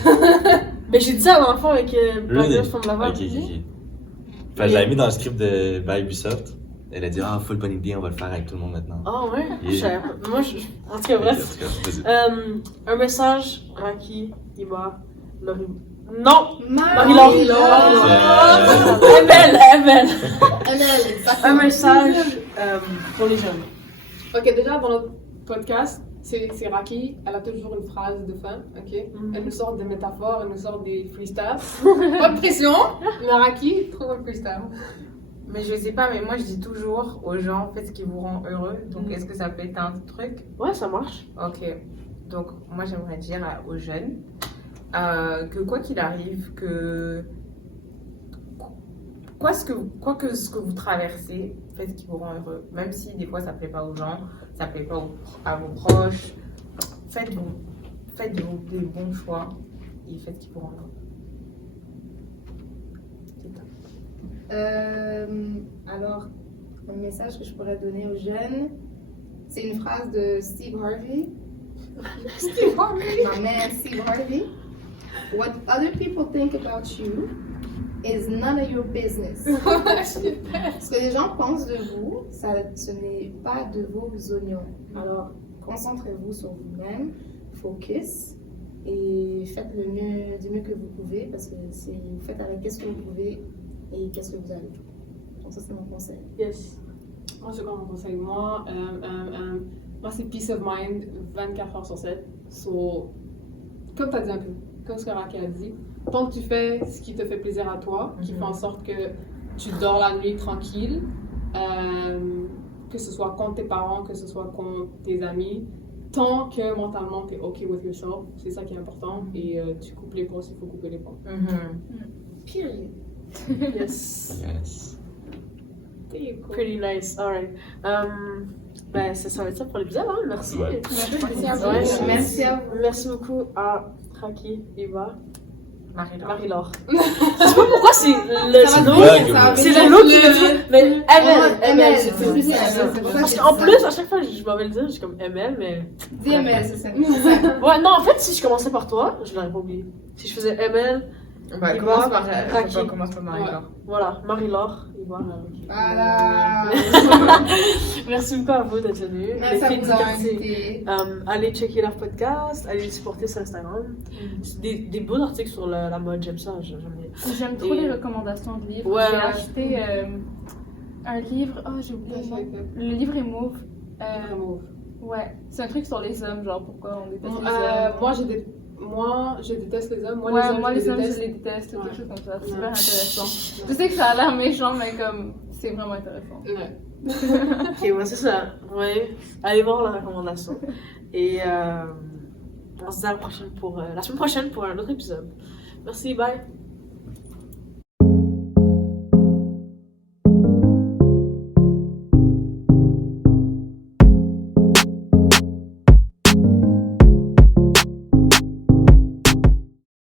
Mais j'ai dit ça à l'enfant avec Really? Blagueuse from Laval. Ok. Fait que je l'avais mis dans le script de by Ubisoft. Elle a dit, ah, full bonne idée, on va le faire avec tout le monde maintenant. Ah ouais? Yeah. Je savais pas. Moi, en tout cas, bref. Vas-y. Un message, Raki, Ima, Laurie. Non! Marie-Laure. Marie-Laure! Elle est belle, elle est belle! Un message pour les jeunes. Ok, déjà dans notre podcast, c'est Raki, elle a toujours une phrase de fin, ok? Elle nous sort des métaphores, elle nous sort des freestyles. Pas de pression, mais Raki, trouve un freestyle. Mais je sais pas, mais moi je dis toujours aux gens, faites ce qui vous rend heureux. Donc est-ce que ça peut être un truc? Ouais, ça marche. Ok. Donc moi j'aimerais dire aux jeunes, que quoi qu'il arrive, quoi que ce que vous traversez, faites ce qui vous rend heureux. Même si des fois ça plaît pas aux gens, ça plaît pas à vos proches, faites des bons choix et faites ce qui vous rend heureux. Alors, un message que je pourrais donner aux jeunes, c'est une phrase de Steve Harvey. Steve Harvey. My man Steve Harvey. What other people think about you is none of your business. Ce que les gens pensent de vous, ce n'est pas de vos oignons. Alors, concentrez-vous sur vous-même, focus, et faites du mieux que vous pouvez, parce que vous faites avec qu'est-ce que vous pouvez et qu'est-ce que vous avez. Donc ça, c'est mon conseil. Yes. Moi, c'est quoi mon conseil? Moi, c'est peace of mind 24 heures sur 7. So, comme tu as dit un peu, comme ce que Raquel a dit, tant que tu fais ce qui te fait plaisir à toi, qui fait en sorte que tu dors la nuit tranquille, que ce soit contre tes parents, que ce soit contre tes amis, tant que mentalement tu es OK with yourself, c'est ça qui est important, et tu coupes les ponts s'il faut couper les ponts. Period. Yes. Yes. Pretty nice. Alright. Ben, ça va être ça pour l'épisode, hein. Merci. Ouais. Merci à vous. Ouais, Merci à vous. Merci beaucoup à Raki, Eva, Marie-Laure. Marie-Laure. Je sais pas pourquoi c'est le nom. blague, C'est le nom qui le dit. Mais ML, c'est c'est plus plus ça. Parce qu'en plus, à chaque fois, je m'en vais le dire, je suis comme ML, mais. DML, c'est ça. Ouais, non, en fait, si je commençais par toi, je l'aurais pas oublié. Si je faisais ML, Bah, Eva, commence par Marie-Laure. voilà, Marie-Laure, Eva. Voilà. Merci beaucoup à vous d'être venus. Merci Les à filles vous du d'avoir quartier. invité. Allez checker leur podcast, allez les supporter sur Instagram. C'est des beaux articles sur la mode, j'aime ça. J'aime bien. J'aime trop les recommandations de livres. Ouais, J'ai ouais. acheté un livre. Oh, j'ai oublié le nom. Le livre est mauve. Ouais, c'est un truc sur les hommes, genre pourquoi on déteste les hommes. Moi, je déteste les hommes. Moi, les hommes, je les déteste, ou Ouais. quelque chose comme ça. C'est super intéressant. Je sais que ça a l'air méchant, mais comme c'est vraiment intéressant. Ouais. Ok, ouais, c'est ça. Ouais. Allez voir la recommandation. Et on se dit à la semaine prochaine pour un autre épisode. Merci, bye.